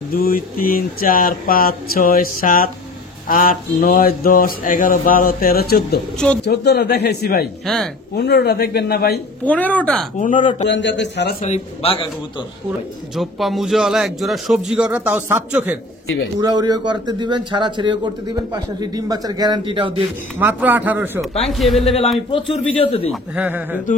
2 3 4 5 6 7 8 9 10 11 12 13 14 14টা দেখাইছি ভাই। হ্যাঁ 15টা দেখবেন না ভাই? 15টা 15টা যাতে সারাসারি বাঘা কবুতর ঝোপ্পা মুজোওয়ালা একজোড়া সবজি গড়রা, তাও সাত চোখের। উড়াউড়িও করতে দিবেন, ছাড়াছাড়িও করতে দিবেন, পাশাপাশি ডিম বাচ্চার গ্যারান্টিটাও দিয়ে মাত্র 1800। পাখি এভেলেবেল আমি প্রচুর ভিডিওতে দিই, কিন্তু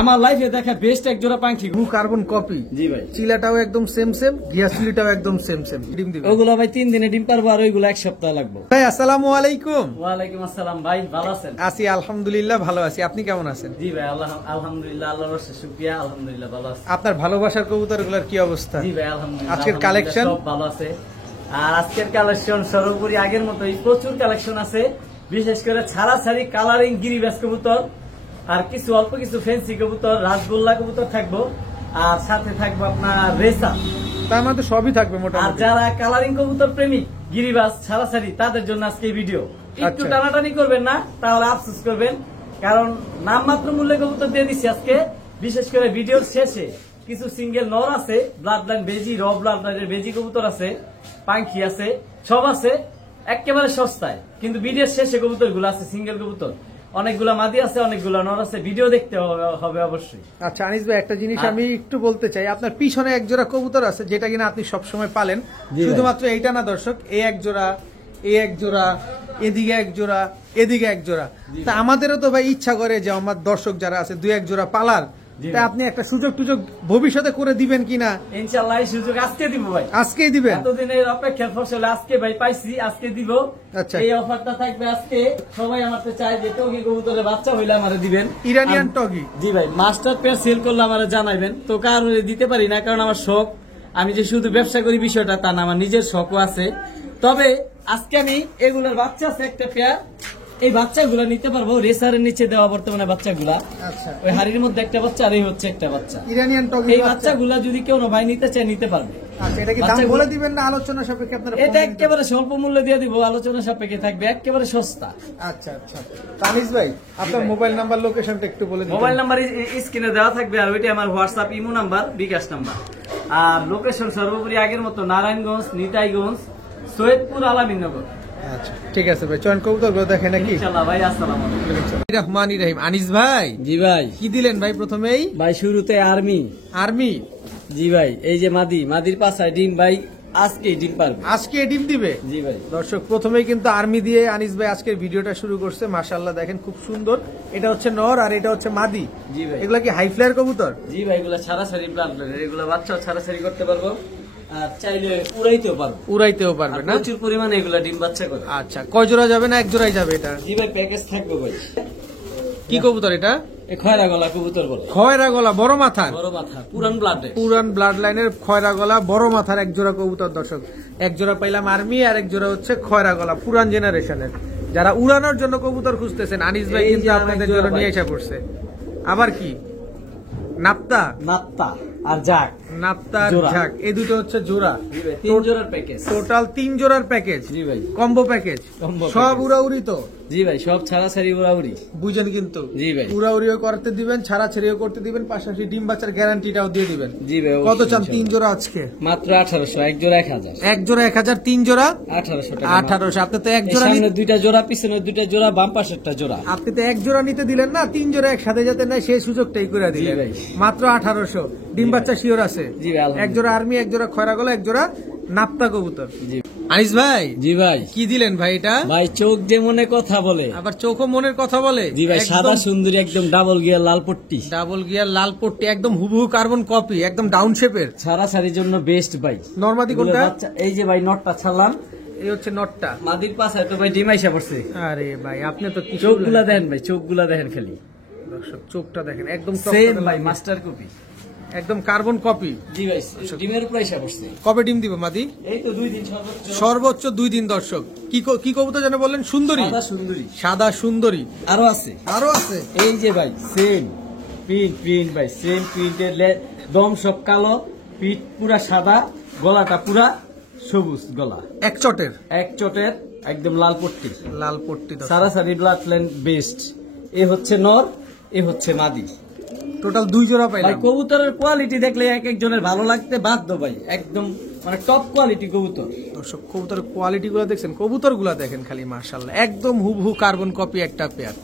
আমার লাইফে দেখা বেস্ট এক জোড়া পাখি ব্লু কার্বন কপি। জি ভাই, চিলাটাও একদম সেম সেম, ঘিয়াসুলিটাও একদম সেম সেম। ডিম দিবেন ওগুলো ভাই 3 দিনে ডিম পারবো, আর ওইগুলো 1 সপ্তাহ লাগবে। ভাই আসসালামু আলাইকুম। ওয়ালাইকুম আসসালাম ভাই, ভালো আছেন? আছি আলহামদুলিল্লাহ, ভালো আছি। আপনি কেমন আছেন? জি ভাই আলহামদুলিল্লাহ, আল্লাহর রহমতে শুকরিয়া, আলহামদুলিল্লাহ ভালো আছি। আপনার ভালোবাসার কবুতরগুলোর কি অবস্থা? জি ভাই আলহামদুলিল্লাহ, আজকের কালেকশন সব ভালো আছে। আর আজকের কালেকশন সর্বোপরি আগের মতোই প্রচুর কালেকশন আছে, বিশেষ করে ছাড়াছাড়ি কালারিং গিরিবাজ কবুতর, আর কিছু অল্প কিছু ফ্যান্সি কবুতর, রাসগোল্লা কবুতর থাকবো, আর সাথে থাকবো আপনার রেসা। তার মানে তো সবই থাকবে আর মোটামুটি। যারা কালারিং কবুতর প্রেমিক, গিরিবাজ ছাড়াছাড়ি, তাদের জন্য আজকে এই ভিডিও। একটু আচ্ছা। টানাটানি করবেন না, তাহলে আফসোস করবেন, কারণ নামমাত্র মূল্যে কবুতর দিয়ে দিচ্ছি আজকে। বিশেষ করে ভিডিওর শেষে কিছু সিঙ্গেল নর আছে, ব্লাড লাইন বেজি, র ব্লাড লাইনের বেজি কবুতর আছে, পাখি আছে, সব আছে একেবারে সস্তায়। কিন্তু ভিডিওর শেষে কবুতর গুলো আছে সিঙ্গেল কবুতর, অনেকগুলা মাদি আছে, অনেকগুলা নর আছে, ভিডিও দেখতে হবে অবশ্যই। আচ্ছা আনিস ভাই, একটা জিনিস আমি একটু বলতে চাই, আপনার পিছনে এক জোড়া কবুতর আছে যেটা কিনা আপনি সবসময় পালেন। শুধুমাত্র এইটা না দর্শক, এই এক জোড়া, এই এক জোড়া, এদিকে এক জোড়া, এদিকে এক জোড়া। তা আমাদেরও তো ভাই ইচ্ছা করে যে আমার দর্শক যারা আছে 2-1 জোড়া পালার। তা আপনি একটা সুযোগ টুযোগ ভবিষ্যতে করে দিবেন কিনা? ইনশাআল্লাহ এই সুযোগ আজকে দিব ভাই, আজকেই দিবেন। এতদিনের অপেক্ষার ফসল আজকে ভাই পাইছি, আজকে দিব। আচ্ছা, এই অফারটা থাকবে আজকে। সবাই আমাকে চায় যে টগি কবুতরের বাচ্চা হইলে আমারে দিবেন, ইরানিয়ান টগি। জি ভাই, মাস্টার পেয়ার সেল করলে আমারে জানাইবেন। তো কারণ দিতে পারি না, কারণ আমার শখ, আমি যে শুধু ব্যবসা করি বিষয়টা তা না, আমার নিজের শখও আছে। তবে আজকে আমি এগুলোর বাচ্চা আছে একটা পেয়ার, এই বাচ্চাগুলো নিতে পারবো। রেসারের নিচে দেওয়া বর্তমানে বাচ্চাগুলা, আচ্ছা, ওই হাড়ির মধ্যে একটা বাচ্চা, আর এই হচ্ছে একটা বাচ্চা ইরানিয়ান টগি। এই বাচ্চাগুলা যদি কেউ ভাই নিতে চায় নিতে পারবে। আচ্ছা, এটা কি দাম বলে দিবেন না আলোচনা সাপেক্ষে আপনারা? এটা একেবারে স্বল্প মূল্যে দিয়ে দিব, আলোচনা সাপেক্ষে থাকবে, একেবারে সস্তা। আচ্ছা আচ্ছা, তানিস ভাই আপনার মোবাইল নাম্বার, লোকেশনটা একটু বলে দিন। মোবাইল নাম্বার স্ক্রিনে দেওয়া থাকবে, আর ওইটা আমার হোয়াটসঅ্যাপ, ইমো নাম্বার, বিকাশ নাম্বার। আর লোকেশন সর্বোপরি আগের মতো নারায়ণগঞ্জ, নিতাইগঞ্জ, সৈয়দপুর, আলামিনগর। আচ্ছা ঠিক আছে ভাই, চয়ন কবুতর দেখেন নাকি? ইনশাআল্লাহ ভাই, আসসালামু আলাইকুম। রহমানির রহিম। আনিস ভাই, জি ভাই। কি দিলেন ভাই প্রথমেই? ভাই শুরুতে আর্মি। আর্মি? জি ভাই, এই যে মাদির পাশায় ডিম ভাই, আজকে ডিম পারবে, আজকে ডিম দিবে। জি ভাই। দর্শক প্রথমেই কিন্তু আর্মি দিয়ে আনিস ভাই আজকের ভিডিওটা শুরু করছে। মাশাআল্লাহ দেখেন খুব সুন্দর। এটা হচ্ছে নর আর এটা হচ্ছে মাদি। জি ভাই। এগুলা কি হাই ফ্লায়ার কবুতর? জি ভাই, এগুলা ছাড়াছাড়ি ব্লাড লাইনের, এগুলা বাচ্চাও ছাড়াছাড়ি করতে পারবো, আর চাইলে উড়াইতেও পারবো। উড়াইতেও পারবে না? প্রচুর পরিমাণে এগুলা ডিম বাচ্চা করে। আচ্ছা, কয় জোড়া যাবে না এক জোড়াই যাবে এটা? জি ভাই, প্যাকেজ থাকবে ভাই। কি কবুতর এটা? এই খয়রা গলা কবুতর বলে। খয়রা গলা, বড় মাথার, বড় মাথা, পুরান ব্লাডে, পুরান ব্লাড লাইনের খয়রা গলা, বড় মাথার এক জোড়া কবুতর। দর্শক এক জোড়া পাইলাম আর্মি, আর এক জোড়া হচ্ছে খয়রা গলা, পুরান জেনারেশনের। যারা উড়ানোর জন্য কবুতর খুঁজতেছেন, আনিস ভাই কিন্তু আপনাদের জন্য নিয়ে এসে পড়ছে। আবার কি নাপ্তা? নাপ্তা আর জাক। নাপ্তা আর ঝাক, এই দুটো হচ্ছে জোড়া। 3 জোড়ার প্যাকেজ, টোটাল 3 জোড়ার প্যাকেজ। জি ভাই, কম্বো প্যাকেজ। সব উড়াউড়ি তো? জি ভাই, সব ছাড়াছাড়ি উড়াউড়ি, বুঝেন কিন্তু? জি ভাই, উড়াউড়িও করতে দিবেন, ছাড়াছাড়িও করতে দিবেন, পাশাপাশি ডিম বাচ্চার গ্যারান্টিটাও দিয়ে দিবেন। জি ভাই। কত চান 3 জোড়া আজকে? মাত্র 1800, এক জোড়া 1000। এক জোড়া 1000, 3 জোড়া 1800 টাকা। 1800। আপনি তো এক জোড়া সামনে 2টা জোড়া, পিছনে 2টা জোড়া, বাম পাশেরটা জোড়া। আপনি তো এক জোড়া নিতে দিলেন না, 3 জোড়া একসাথে যাতে নেয় সেই সুযোগটাই করে দিলেন। ভাই। মাত্র 1800। ডিম বাচ্চা শিওর আছে? জি ভাই। এক জোড়া আর্মি, এক জোড়া খয়রা গলা, এক জোড়া নাপ্তা কবুতর। জি আনিস ভাই। জি ভাই। কি দিলেন ভাই এটা? ভাই চোখ যে মনে কথা বলে, আবার চোখও মনের কথা বলে। জি ভাই, সাদা সুন্দরী, একদম ডাবল গিয়ার লাল পট্টি। ডাবল গিয়ার লাল পট্টি, একদম হুবহু কার্বন কপি, একদম ডাউন শেপের। ছাড়াছাড়ির জন্য বেস্ট ভাই। নরমাদি কোনটা? এই যে ভাই নটটা ছাড়লাম, এই হচ্ছে নটটা। মাদির পাশায় তো ভাই ডিমাইসা পড়ছে। আরে ভাই আপনি তো কি চোখগুলা দেখেন ভাই, চোখগুলা দেখেন খালি। দর্শক চোখটা দেখেন, একদম সেম ভাই, মাস্টার কপি, একদম কার্বন কপি। জি ভাই, ডিমের উপর আইসা পড়ছে। কবে ডিম দিব মাদি? এই তো 2 দিন সর্বোচ্চ। সর্বোচ্চ 2 দিন। দর্শক কি কবুতর যেন বললেন? সুন্দরী। সাদা সুন্দরী। সাদা সুন্দরী আরো আছে, আরো আছে। এই যে ভাই সেম প্রিন্ট ভাই, সেম প্রিন্টের, দম সব কালো, পিঠ পুরা সাদা, গলাটা পুরা সবুজ গলা, এক চটের একদম লাল পট্টি, লাল পট্টি। সারাসারি ব্লাড লাইন বেস্ট। এ হচ্ছে নর, এ হচ্ছে মাদি। টোটাল 2 জোড়া ভাই পাইলাম। কবুতরের কোয়ালিটি দেখলে এক একজনের ভালো লাগতে বাধ্য ভাই, একদম মানে টপ কোয়ালিটি কবুতর। দর্শক কবুতরের কোয়ালিটি গুলো দেখছেন, কবুতর গুলা দেখেন খালি মাশাআল্লাহ, একদম হুবহু কার্বন কপি একটা পেয়ার।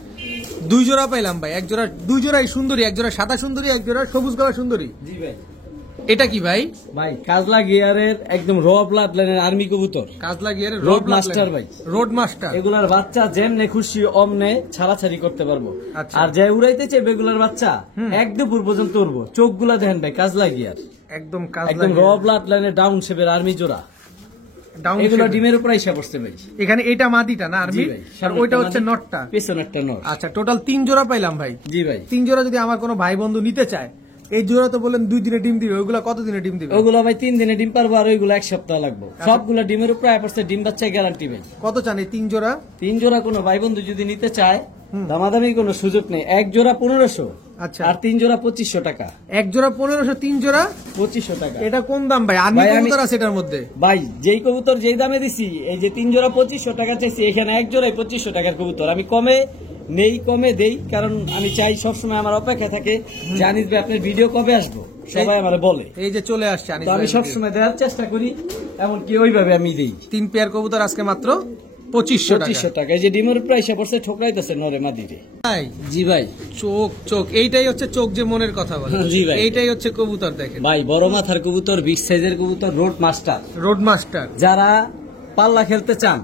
2 জোড়া পাইলাম ভাই, এক জোড়া 2 জোড়াই সুন্দরী, এক জোড়া সাদা সুন্দরী, এক জোড়া সবুজ গলা সুন্দরী। জি ভাই। এটা কি ভাই? ভাই কাজলা গিয়ারের একদম র ব্লাড লাইনের আর্মি কবুতর, কাজলা গিয়ারের রোড মাস্টার ভাই। Road master. এগুলার বাচ্চা যেমনে খুশি অমনে ছাড়াছাড়ি করতে পারবো। আচ্ছা। আর যে উড়াইতে চাই বেগুলার বাচ্চা এক দুপুর পর্যন্ত উড়বো। চোখগুলা দেখেন ভাই কাজলা গিয়ার, একদম কাজলা একদম র ব্লাড লাইনের ডাউন শেপের আর্মি জোড়া। ডাউন এগুলো ডিমের উপর আইসা পড়ছে ভাই। এখানে এটা মাদিটা না আর্মি, জি ভাই। আর ওইটা হচ্ছে নটটা, পেছনে একটা নর। আচ্ছা টোটাল 3 জোড়া পাইলাম ভাই। জি ভাই। 3 জোড়া যদি আমার কোনো ভাই বন্ধু নিতে চায়, এই জোড়া তো বলেন 2 দিনে ডিম দিবে, ওইগুলা কত দিনে ডিম দিবে? ওগুলো ভাই 3 দিনে ডিম পারবো, আর ওইগুলো 1 সপ্তাহ লাগবে। সবগুলো ডিমের উপর আয় পড়ছে, ডিম বাচ্চা গ্যারান্টি ভাই। কত চান এই 3 জোড়া? 3 জোড়া কোনো ভাই বন্ধু যদি নিতে চায় দামাদামি কোনো সুযোগ নেই। 1 জোড়া 1500, আচ্ছা। আর 3 জোড়া 2500 টাকা। 1 জোড়া 1500, 3 জোড়া 2500 টাকা। এটা কোন দাম ভাই? আর্মি ভাই, আমি- কবুতর আছে এটার মধ্যে? ভাই যেই কবুতর যেই দামে দিছি, এই যে 3 জোড়া 2500 টাকা চাইছি, এখানে 1 জোড়ায় 2500 টাকার কবুতর। আমি কমে নেই, কমে দেই, কারণ আমি চাই সবসময় আমার অপেক্ষা থাকে জানিস ভাই আপনার ভিডিও কবে আসবো, সবাই আমার বলে। এই যে চলে আসছে আনিস তো আমি ভাই। সবসময় দেওয়ার চেষ্টা করি, এমনকি ওইভাবে আমি দিই। 3 পেয়ার কবুতর আজকে মাত্র 2500 টাকা। 2500 টাকা। এই যে ডিমের প্রাইস পড়ছে, ঠোকরাইতেছে নরে মাদিরে। ভাই জি ভাই। চোখ চোখ এইটাই হচ্ছে চোখ যে মনের কথা বলে। জি ভাই। এইটাই হচ্ছে কবুতর দেখেন, ভাই বড় মাথার কবুতর, বিগ সাইজের কবুতর, রোড মাস্টার। Road master. যারা পাল্লা খেলতে চান,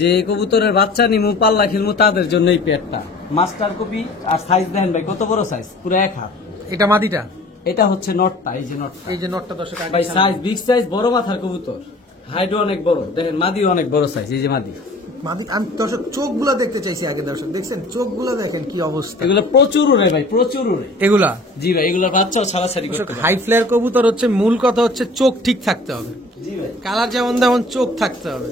যে কবুতরের বাচ্চা নিমু পাল্লা খেলমু, তাদের জন্য এই পেয়ারটা মাস্টার কপি। আর সাইজ দেন ভাই কত বড় সাইজ, পুরো 1 হাত। এটা মাদিটা, এটা হচ্ছে নটটা, এই যে নটটা। এই যে নটটা দর্শক আগে ভাই সামনে। সাইজ বিগ সাইজ, বড় মাথার কবুতর, হাইটও অনেক বড়। দেখেন মাদিও অনেক বড় সাইজ, এই যে মাদি। মাদি আমি দর্শক চোখগুলা দেখতে চাইছি আগে, দর্শক দেখছেন চোখগুলা দেখেন কি অবস্থা। এগুলো প্রচুর উড়ে ভাই, প্রচুর উড়ে। এগুলা জি ভাই, এগুলোর বাচ্চাও ছাড়াছাড়ি করতে পারে। হাই ফ্লেয়ার কবুতর হচ্ছে মূল কথা হচ্ছে চোখ ঠিক থাকতে হবে, জি ভাই। কালার যেমন তেমন চোখ থাকতে হবে।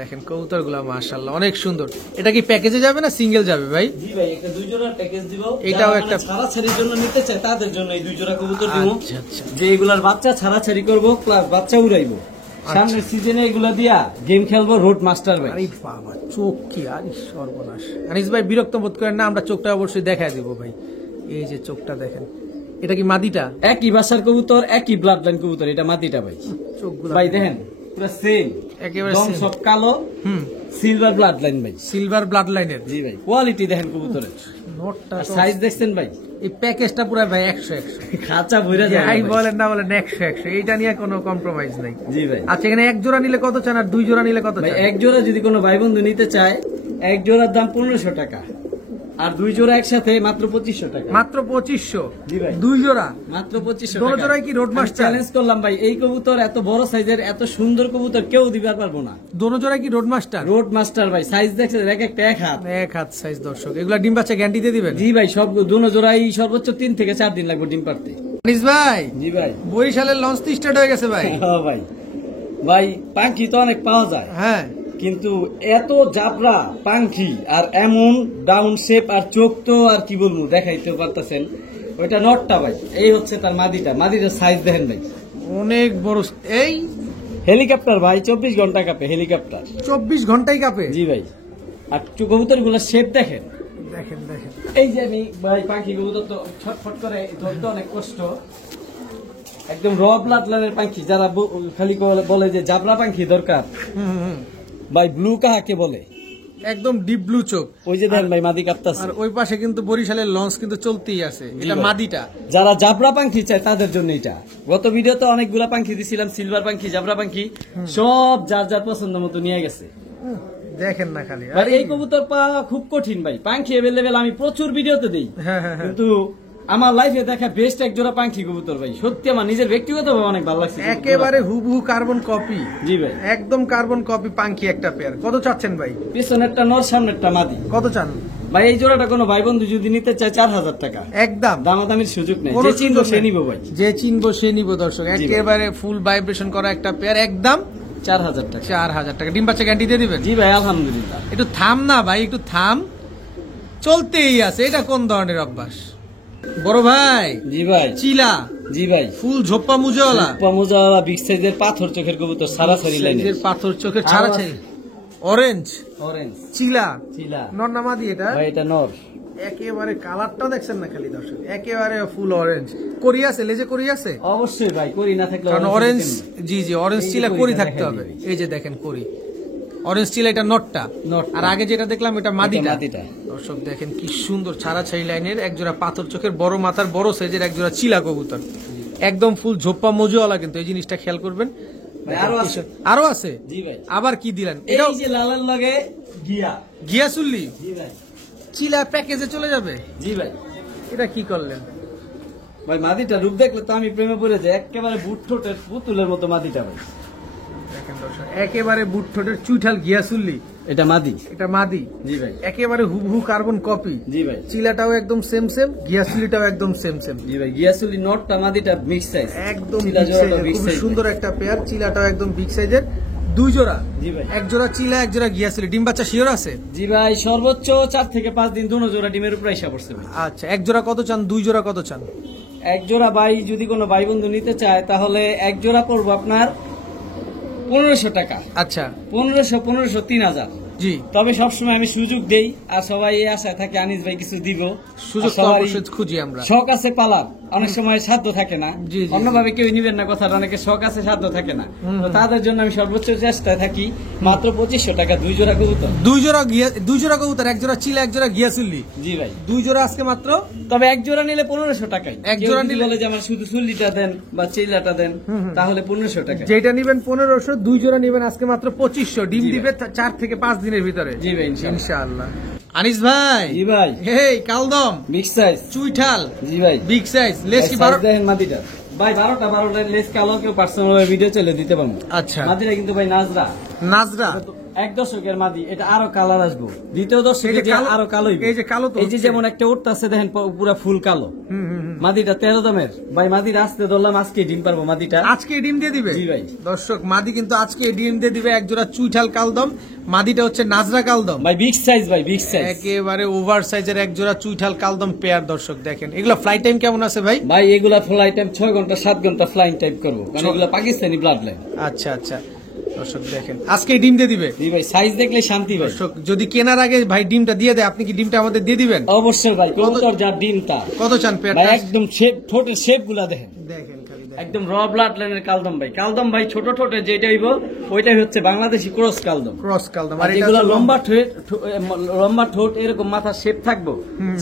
দেখেন কবুতর গুলা মাশাআল্লাহ অনেক সুন্দর। এটা কি প্যাকেজে যাবে না সিঙ্গেল যাবে ভাই? জি ভাই, একটা 2 জোড়ার প্যাকেজ দিব। এটাও যারা একটা মানে ছাড়াছাড়ির জন্য নিতে চায় তাদের জন্য এই 2 জোড়া কবুতর দিব। আচ্ছা, আচ্ছা। যে এগুলার বাচ্চা ছাড়াছাড়ি করব, প্লাস বাচ্চা উড়াইবো। সামনের সিজনে এগুলা দিয়া গেম খেলবো, রোড মাস্টার ভাই। আরে বাবা চোখ কি, আরে সর্বনাশ। আনিস ভাই বিরক্ত বোধ করেন না, আমরা চোখটা অবশ্যই দেখায় দিব ভাই। এই যে চোখটা দেখেন, এটা কি মাদিটা? একই বাসার কবুতর, একই ব্লাড লাইন কবুতর, এটা মাটিটা ভাই। চোখগুলো ভাই দেখেন পুরো সেম, একেবারে দম same। সব কালো, সিলভার ব্লাড লাইন ভাই। সিলভার ব্লাড লাইনের। জি ভাই, কোয়ালিটি দেখেন কবুতরের, নোটটা সাইজ দেখছেন ভাই, এই প্যাকেজটা পুরো ভাই 100 খাঁচা ভইরা যায় যাই ভাই। বলেন না বলেন 100 এইটা নিয়ে কোনো কম্প্রোমাইজ নাই। জি ভাই। আচ্ছা এখানে 1 জোড়া নিলে কত চান, আর 2 জোড়া নিলে কত ভাই চান? 1 জোড়া যদি কোনো ভাই বন্ধু নিতে চায়, 1 জোড়ার দাম 1500 টাকা, আর 2 জোড়া একসাথে মাত্র 2500 টাকা। মাত্র 2500? জি ভাই। 2 জোড়া মাত্র 2500 দোনো টাকা। জোড়াই কি রোড মাস্টার? চ্যালেঞ্জ করলাম ভাই, এই কবুতর এত বড় সাইজের, এত সুন্দর কবুতর কেউ দিতে পারবো না। দোনো জোড়াই কি রোড মাস্টার? রোড মাস্টার ভাই, সাইজ দেখছেন এক একটা 1 হাত। 1 হাত সাইজ দর্শক। এগুলা ডিম বাচ্চা গ্যারান্টি দিয়ে দিবেন? জি ভাই, সব দোনো জোড়াই সর্বোচ্চ 3 থেকে 4 দিন লাগবে ডিম পারতে। আনিস ভাই জি ভাই। বরিশালের লঞ্চ স্টার্ট হয়ে গেছে ভাই। হ্যাঁ ভাই। ভাই পাখি তো অনেক পাওয়া যায়, হ্যাঁ কিন্তু এত জাবরা পাখি আর এমন ডাউন শেপ আর চোখ তো আর কি বলবো, দেখাইতে পারতেছেন। ওইটা নটটা ভাই, এই হচ্ছে তার মাদিটা। মাদিটার সাইজ দেখেন ভাই, অনেক বড়। এই হেলিকপ্টার ভাই, 24 ঘন্টা কাঁপে হেলিকপ্টার। 24 ঘন্টাই কাঁপে? জি ভাই। আর কবুতর গুলো শেপ দেখেন, দেখেন দেখেন। এই যে আমি ভাই পাখি কবুতর তো ছটফট করে ধরতে অনেক কষ্ট, একদম র ব্লাড লাইনের পাখি। যারা খালি বলে যে জাবরা পাখি দরকার, ভাই ব্লু কাহাকে বলে, একদম ডিপ ব্লু চোখ। ওই যে দেখেন ভাই মাদি কাঁপতাছে। আর ওই পাশে কিন্তু বরিশালের লঞ্চ কিন্তু চলতেই আছে। এটা ভাই। মাদিটা। যারা জাবরা পাখি চায় তাদের জন্য এটা। গত ভিডিওতে অনেকগুলা পাখি দিছিলাম, সিলভার পাখি, জাবরা পাখি, সব যার যার পছন্দ মতো নিয়ে গেছে। দেখেন না খালি। আর এই কবুতর পাওয়া খুব কঠিন ভাই, পাখি অ্যাভেলেবেল আমি প্রচুর ভিডিওতে দিই, হ্যাঁ হ্যাঁ হ্যাঁ। কিন্তু আমার লাইফে দেখা বেস্ট এক জোড়া পাখি কবুতর ভাই। সত্যি আমার নিজের ব্যক্তিগতভাবে অনেক ভালো লাগছে। একেবারে হুবহু কার্বন কপি। জি ভাই। একদম কার্বন কপি পাঙ্কি একটা পেয়ার। কত চাচ্ছেন ভাই? পিছনেরটা নর, সামনেরটা মাদি। কত চান ভাই এই জোড়াটা কোনো ভাই বন্ধু যদি নিতে চায় 4000 টাকা, একদম? দামাদামির সুযোগ নেই, কোনো যে চিনবো সুযোগ সে নেই। নিবো ভাই। যে চিনবো সে নিবো দর্শক। একেবারে ফুল ভাইব্রেশন করা একটা পেয়ার, একদম 4000 টাকা। 4000 টাকা। ডিম বাচ্চা গ্যারান্টি দিয়ে দিবেন? জি ভাই, আলহামদুলিল্লাহ। একটু থাম না ভাই, একটু থাম, চলতেই আছে। এটা কোন ধরনের অভ্যাস বড় ভাই? জি ভাই। চিলা, জি ভাই। ফুল ঝোপ্পা মুজওয়ালা, মোজাওয়ালা বিগ সাইজের পাথর চোখের কবুতর, সারাসারি লাইনের সাইজের পাথর চোখের ছাড়া ছাড়ি, অরেঞ্জ অরেঞ্জ চিলা। চিলা। নর নামাদি এটা? ভাই এটা নর। একেবারে কালারটা দেখছেন না খালি দর্শক, একেবারে ফুল অরেঞ্জ। করি আছে, লেজে করি আছে অবশ্যই ভাই, করি না থাকলে কারণ অরেঞ্জ, জি জি অরেঞ্জ চিলা করি থাকতে হবে। এই যে দেখেন করি অরেঞ্জ চিলা, এটা নটটা। আর আগে যেটা দেখলাম এটা মাদিটা। দর্শক দেখেন কি সুন্দর ছাড়া ছাড়ি লাইনের একজোড়া পাথর চোখের বড় মাথার বড় সাইজের একজোড়া চিলা কবুতর, একদম ফুল ঝোপ্পা মজুওয়ালা, কিন্তু এই জিনিসটা খেয়াল করবেন। আরো আছে আবার কি দিলেন? এই যে লালের লগে গিয়া গিয়া চুল্লি জি ভাই, চিলা প্যাকেজে চলে যাবে। জি ভাই, এটা কি করলেন ভাই? মাদিটা রূপ দেখলে তো আমি প্রেমে পড়ে যাই, একেবারে বুট ঠোঁটের পুতুলের মতো মাদিটা ভাই। দেখেন দর্শক একেবারে বুট ঠোঁটের চুইঠাল গিয়া চুল্লি, এটা মাদি, এটা মাদি। জি ভাই, একেবারে হুবহু কার্বন কপি। জি ভাই, চিলাটাও একদম সেম সেম, গিয়া চুল্লিটাও একদম সেম সেম। জি ভাই, গিয়াসুলি নটটা মাদিটা মিক্স সাইজ, একদম চিলা জোড়াটা বিগ খুব সাইজ। সুন্দর একটা পেয়ার, চিলাটাও একদম বিগ সাইজের। দুই জোড়া, জি ভাই, এক জোড়া চিলা এক জোড়া গিয়া চুল্লি। ডিম বাচ্চা শিওর আছে? জি ভাই, সর্বোচ্চ 4 থেকে 5 দিন দুনো জোড়া ডিমের উপর আইসা পড়ছে ভাই। আচ্ছা, এক জোড়া কত চান, দুই জোড়া কত চান? এক জোড়া ভাই যদি কোনো ভাই বন্ধু নিতে চায় তাহলে এক জোড়া পড়বো আপনার 1500 টাকা। আচ্ছা, 1500 3000। জি, তবে সবসময় আমি সুযোগ দেই, আর সবাই এই আশায় থাকে আনিস ভাই কিছু দিব। সুযোগ আর তো সবারই অবশ্যই খুঁজি আমরা। শখ আছে পালার, অনেক সময় সাধ্য থাকে না, জি, জি, অন্যভাবে কেউ নিবেন না কথাটা, অনেকে শখ আছে সাধ্য থাকে না, তো তাদের জন্য আমি সর্বোচ্চ চেষ্টায় থাকি। মাত্র 2500 টাকা 2 জোড়া কবুতর। দুই জোড়া কবুতর, এক জোড়া চিলা এক জোড়া গিয়া চুল্লি। জি ভাই, 2 জোড়া আজকে মাত্র। তবে এক জোড়া নিলে 1500 টাকায়। এক জোড়া নিলে বলে যে আমার শুধু চুল্লিটা দেন বা চিলাটা দেন, তাহলে 1500 টাকা। যেটা নিবেন 1500, 2 জোড়া নিবেন আজকে মাত্র 2500। ডিম দিবে 4 থেকে 5 দিনের ভিতরে। জি ভাই, ইনশাআল্লাহ। আনিস ভাই, জি ভাই, এই কালদম বিগ সাইজ চুইঠাল, জি ভাই, বিগ সাইজ লেস কি 12 দেখেন মাদিটা ভাই, 12টা লেস কালো, কেউ পার্সোনাল ভিডিও চলে দিতে পারবো। আচ্ছা, মাদিটা কিন্তু ভাই নাজরা নাজরা, এক দশকের মাদি, এটা আরো কালার আসবো দ্বিতীয় দশকে, আরো কালো। এই যে কালো, তো এই যে যেমন একটা উঠতেছে দেখেন পুরা ফুল কালো, মাদিটা 13 দামের ভাই। মাদিটা আসতে ধরলাম আজকে ডিম পারবো, মাদিটা আজকে ডিম দিয়ে দিবে। জি ভাই, দর্শক মাদি কিন্তু আজকে ডিম দিয়ে দিবে। এক জোড়া চুইঠাল কালদম, মাদিটা হচ্ছে নাজরা কালদম ভাই বিগ সাইজ, ভাই বিগ সাইজ, একেবারে ওভার সাইজের এক জোড়া চুইঠাল কালদম পেয়ার। দর্শক দেখেন এগুলো ফ্লাইট টাইম কেমন আছে ভাই? ভাই এগুলা ফ্লাই টাইম 6 ঘন্টা 7 ঘন্টা ফ্লাইং টাইপ করবো, কারণ এগুলা পাকিস্তানি ব্লাড লাইন। আচ্ছা আচ্ছা, দর্শক দেখেন আজকে ডিম দিয়ে দিবে। জি ভাই, সাইজ দেখলে শান্তি ভাই। দর্শক যদি কেনার আগে ভাই ডিমটা দিয়ে দেয়, আপনি কি ডিমটা আমাদের দিয়ে দিবেন? অবশ্যই ভাই, কবুতর যার ডিম তার। কত চান ভাই পেয়ারটা? একদম শেপ, ঠোঁটের শেপ গুলা দেখেন, দেখেন খালি দেখেন। একদম র ব্লাড লাইনের কালদম ভাই। কালদম ভাই ছোট ঠোঁটের যেটা হইব ওইটাই হচ্ছে বাংলাদেশি ক্রস কালদম। ক্রস কালদম। আর যেগুলো লম্বা ঠোঁট এরকম মাথার শেপ থাকবো,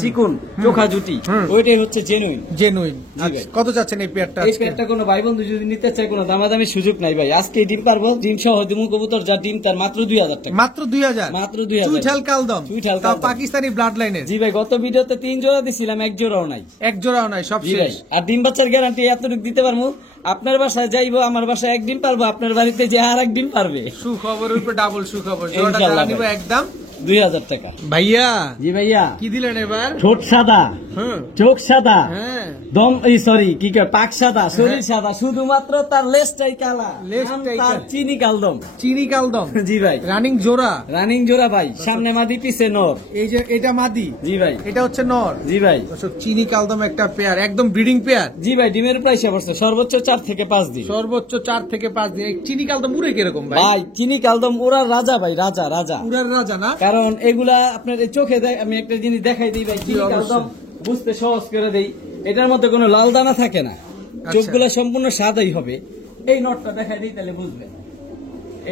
চিকুন চোখা জুটি, ওইটাই হচ্ছে জেনুইন। জেনুইন। জি ভাই। কত চাচ্ছেন এই পেয়ারটা? এই পেয়ারটা কোনো ভাই বন্ধু যদি নিতে চায় কোনো দামাদামি সুযোগ নাই ভাই, আজকে ডিম পারবো, ডিম সহ দিমু কবুতর যা ডিম তার মাত্র 2000 টাকা। মাত্র 2000? মাত্র 2000। চুইঠাল কালদম, চুইঠাল তাও কালদম। পাকিস্তানি ব্লাড লাইনের। জি ভাই, গত ভিডিওতে 3 জোড়া দিছিলাম, এক জোড়াও নাই। এক জোড়াও নাই, সব জি ভাই, শেষ। আর ডিম বাচ্চার গ্যারান্টি এতটুকু দিতে পারবো, আপনার বাসায় যাইবো, আমার বাসায় এক ডিম পারবো, আপনার বাড়িতে যে আর এক ডিম পারবে। সুখবরের উপর ডাবল সুখবর। জোড়াটা ইনশাআল্লাহ যারা নিবে একদম 2000 টাকা। ভাইয়া জি ভাইয়া, কি দিলেন এবার? ঠোঁট সাদা, হ্যাঁ চোখ সাদা, হ্যাঁ, দম এই সরি কি কয় পাক সাদা, শরীর সাদা, শুধুমাত্র তার লেজটাই কালা, লেজটাই তার কালা। চিনি কালদম। চিনি কালদম। জি ভাই, রানিং জোড়া, রানিং জোড়া ভাই, সামনে মাদি পিছে নর। এই যে এটা মাদি, জি ভাই, এটা হচ্ছে নর। জি ভাই, দর্শক চিনি কালদম একটা পেয়ার, একদম ব্রিডিং পেয়ার। জি ভাই, ডিমের প্রাইস অবশ্য সর্বোচ্চ 4 থেকে 5 দিন। সর্বোচ্চ 4 থেকে 5 দিন। এই চিনি কালদম উড়ে কিরকম ভাই? ভাই চিনি কালদম ওরা রাজা ভাই, রাজা রাজা। উড়ার রাজা না? কারণ এগুলা আপনার এই চোখে আমি একটা জিনিস দেখাই দিই ভাই, চিনি অবশ্যই। কালদম বুঝতে সহজ করে দেই। এটার মধ্যে কোনো লাল দানা থাকে না, চোখগুলা সম্পূর্ণ সাদাই হবে। এই নটটা দেখাই দিই তাহলে বুঝবেন।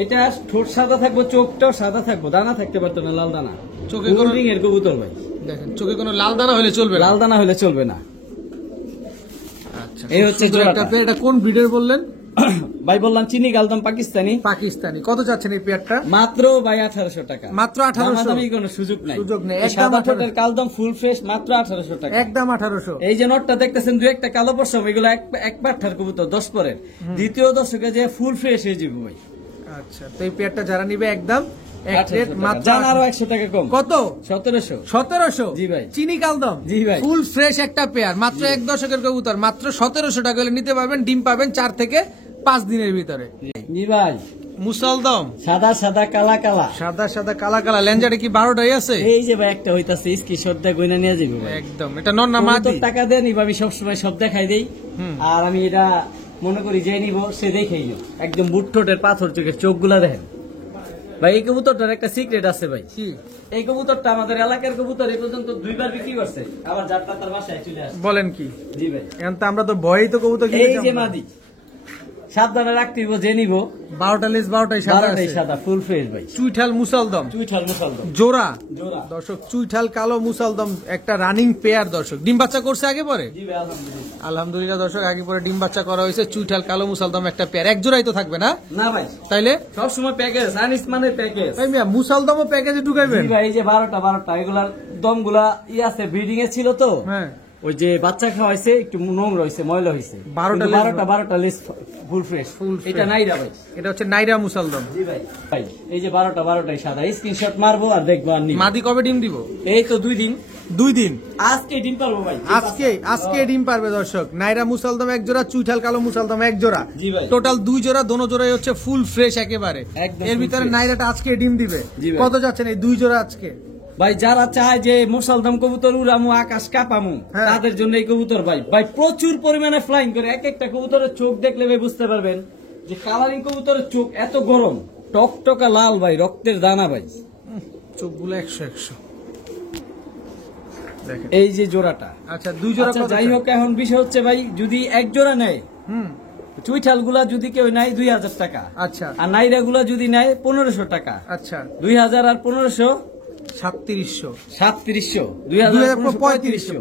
এটা ঠোঁট সাদা থাকবো, চোখটাও সাদা থাকবো, দানা থাকতে পারতো না, লাল দানা। চোখে গোল কোনো রিং এর কবুতর ভাই, দেখেন চোখে কোনো লাল দানা হলে চলবে না। লাল দানা হলে চলবে না। আচ্ছা, এই হচ্ছে সুন্দর একটা জোড়াটা। পেয়ার। এটা কোন ব্রিডের বললেন? ভাই বললাম চিনি কালদম পাকিস্তানি। পাকিস্তানি। কত চাচ্ছেন এই পেয়ারটা? মাত্র ভাই 1800 টাকা। মাত্র 1800? দামাদামি কোনো সুযোগ নাই। সুযোগ নেই, এই একদম সাদা 1800 ঠোঁটের কালদম ফুল ফ্রেশ, মাত্র 1800 টাকা। একদম 1800। এই যে নটটা দেখতেছেন, দু একটা কালো পশম, এগুলো এক পাঠার কবুতর 10 পরের, দ্বিতীয় দশকে যে ফুল ফ্রেশ হয়ে যাবে ভাই। আচ্ছা, তো এই পেয়ারটা যারা নিবে একদম এক 1800 রেট টাকা। মাত্র জান আরো 100 টাকা কম। কত? 1700। 1700? জি ভাই। চিনি কালদম, জি ভাই। ফুল ফ্রেশ একটা পেয়ার, মাত্র 1 দশকের কবুতর, মাত্র 1700 টাকা হলে নিতে পারবেন। ডিম পাবেন 4 থেকে 5 দিনের ভিতরে। জি ভাই, মুসলদম সাদা সাদা কালা কালা, সাদা সাদা কালা কালা, লেঞ্জারে কি 12টাই আছে? এই যে ভাই একটা হইতাছে, স্ক্রিনশট দিয়ে গয়না নিয়ে যাবে ভাই। একদম। এটা নর না মাদি? কবুতর টাকা দেন, আমি সবসময় সব দেখাই দেই। আর আমি এটা মনে করি যে নিব সে দেখেই নিব। একদম বুট ঠোঁটের পাথর চোখের চোখগুলা দেখেন ভাই এই কবুতরটার একটা সিক্রেট আছে ভাই। কি? এই কবুতরটা আমাদের এলাকার কবুতর এই পর্যন্ত 2বার বিক্রি করছে, আবার যাত্রা তার বাসায় চলে আসে। বলেন কি? জি ভাই। এখন তো আমরা তো ভয়েই তো কবুতর এই যে মাদি, সাবধানে রাখতে হইব, যে নিব 12টা লেজ 12টাই সাদা আছে। সাদা ফুল ফ্রেশ ভাই। চুইঠাল মুসালদম চুইঠাল মুসালদম জোড়া জোড়া। দর্শক, চুইঠাল কালো মুসালদম একটা রানিং পেয়ার দর্শক। ডিম বাচ্চা করছে আগে পরে? জি ভাই আলহামদুলিল্লাহ। আলহামদুলিল্লাহ দর্শক, আগে পরে ডিম বাচ্চা করা হয়েছে। চুইঠাল কালো মুসালদম একটা পেয়ার, এক জোড়াই তো থাকবে না? না ভাই, তাইলে সব সময় প্যাকেজ, আনিস মানে প্যাকেজ। ভাই মিয়া মুসালদমও প্যাকেজে ঢুকাইবেন? জি ভাই, এই যে 12টা এগুলার দমগুলা আছে, ব্রিডিং এ ছিল তো, হ্যাঁ। ওই যে বাচ্চা খাওয়াইছে, একটু নোংরা হয়েছে, ময়লা হয়েছে। 12টা লিস্ট ফুল ফ্রেশ। এটা নাইরা ভাই, এটা হচ্ছে নাইরা মুসালদম। জি ভাই। ভাই এই যে 12টাই সাদা, স্ক্রিনশট মারবো আর দেখবো আর নিবো। মাদি কবে ডিম দিব? এই তো 2 দিন। 2 দিন আজকে ডিম পারবো ভাই, আজকে ডিম পারবে দর্শক। নাইরা মুসালদম এক জোড়া, চুইঠাল কালো মুসালদম এক জোড়া। জি ভাই। টোটাল 2 জোড়া, দোনো জোড়াই হচ্ছে ফুল ফ্রেশ একেবারে। একদম এর full ভিতরে fresh। নাইরাটা আজকে ডিম দিবে। জি ভাই। কত যাচ্ছেন এই 2 জোড়া আজকে? ভাই যারা চায় যে মুসালদম কবুতর উড়ামু, আকাশ কাপামু, হ্যাঁ। তাদের জন্য এই কবুতর ভাই ভাই প্রচুর পরিমাণে ফ্লাইং করে। এক একটা কবুতরের চোখ দেখলে ভাই বুঝতে পারবেন যে কালারিং কবুতরের চোখ এত গরম, টকটকা লাল ভাই, রক্তের দানা ভাই। চোখগুলো 100 দেখেন। এই যে জোড়াটা। আচ্ছা 2 জোড়া আচ্ছা, কত যাই হোক, এখন বিষয় হচ্ছে ভাই, যদি এক জোড়া নেয়, হুম চুইঠাল গুলা যদি কেউ নেয় 2000 টাকা, আচ্ছা আর নাইরা গুলা যদি নেয় 1500 টাকা। আচ্ছা 2000 আর 1500 3700 3700, 3500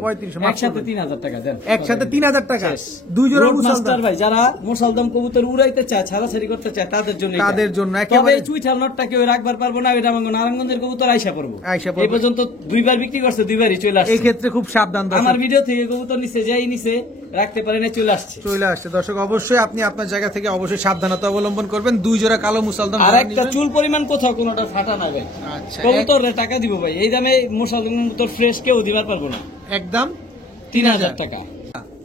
একসাথে 3000 টাকা দেন। একসাথে 3000 টাকা শেষ। 2 জোড়া রোড মাস্টার মুসালদম। ভাই, যারা মুসালদম কবুতর উড়াইতে চায়, ছাড়াছাড়ি করতে চায়, তাদের জন্য এটা। তাদের জন্য তবে একেবারে এই চুইঠাল নটটা কেউ রাখবার পারবো না, এটা আমার নারায়ণগঞ্জের কবুতর আইসা পড়বো। আইসা পড়বো। এই পর্যন্ত 2বার বিক্রি করছে, 2বারই চলে এই আসছে। ক্ষেত্রে খুব সাবধান দর্শক। আমার ভিডিও থেকে কবুতর নিচে যাই নিচে রাখতে পারে না, চলে আসছে। চলে আসছে দর্শক, অবশ্যই আপনি আপনার জায়গা থেকে অবশ্যই সাবধানতা অবলম্বন করবেন। 2 জোড়া কালো মুসালদম আর যারা একটা নিবেন- চুল পরিমাণ কোথাও কোনোটা ফাটা না ভাই। আচ্ছা কবুতরে টাকা দিব ভাই, এই দামে মুসালদম কবুতর ফ্রেশ কেউ দিবার পারবো না। একদম 3000 টাকা।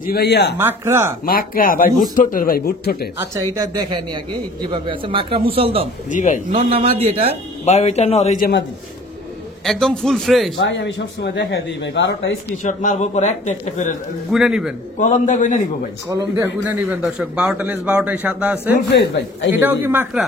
জি ভাইয়া। মাকড়া। মাকড়া ভাই, বুটঠোঁটের ভাই, বুটঠোঁটের। আচ্ছা এটা দেখায়নি আগে, যেভাবে আছে মাকড়া মুসালদম। জি ভাই। নন নামাদি এটা ভাই ওইটা নর, এই যে মাদি একদম ফুল ফ্রেশ। ভাই, আমি সবসময় দেখাই দিই ভাই, 12টা স্ক্রিনশট মারবো, পরে একটা একটা করে গুনে নিবেন, কলম দিয়ে কইনা দিব ভাই। কলম দিয়ে গুনে নিবেন দর্শক। 12টা লেজ 12টাই সাদা আছে। ফুল ফ্রেশ ভাই। এটাও কি মাকড়া?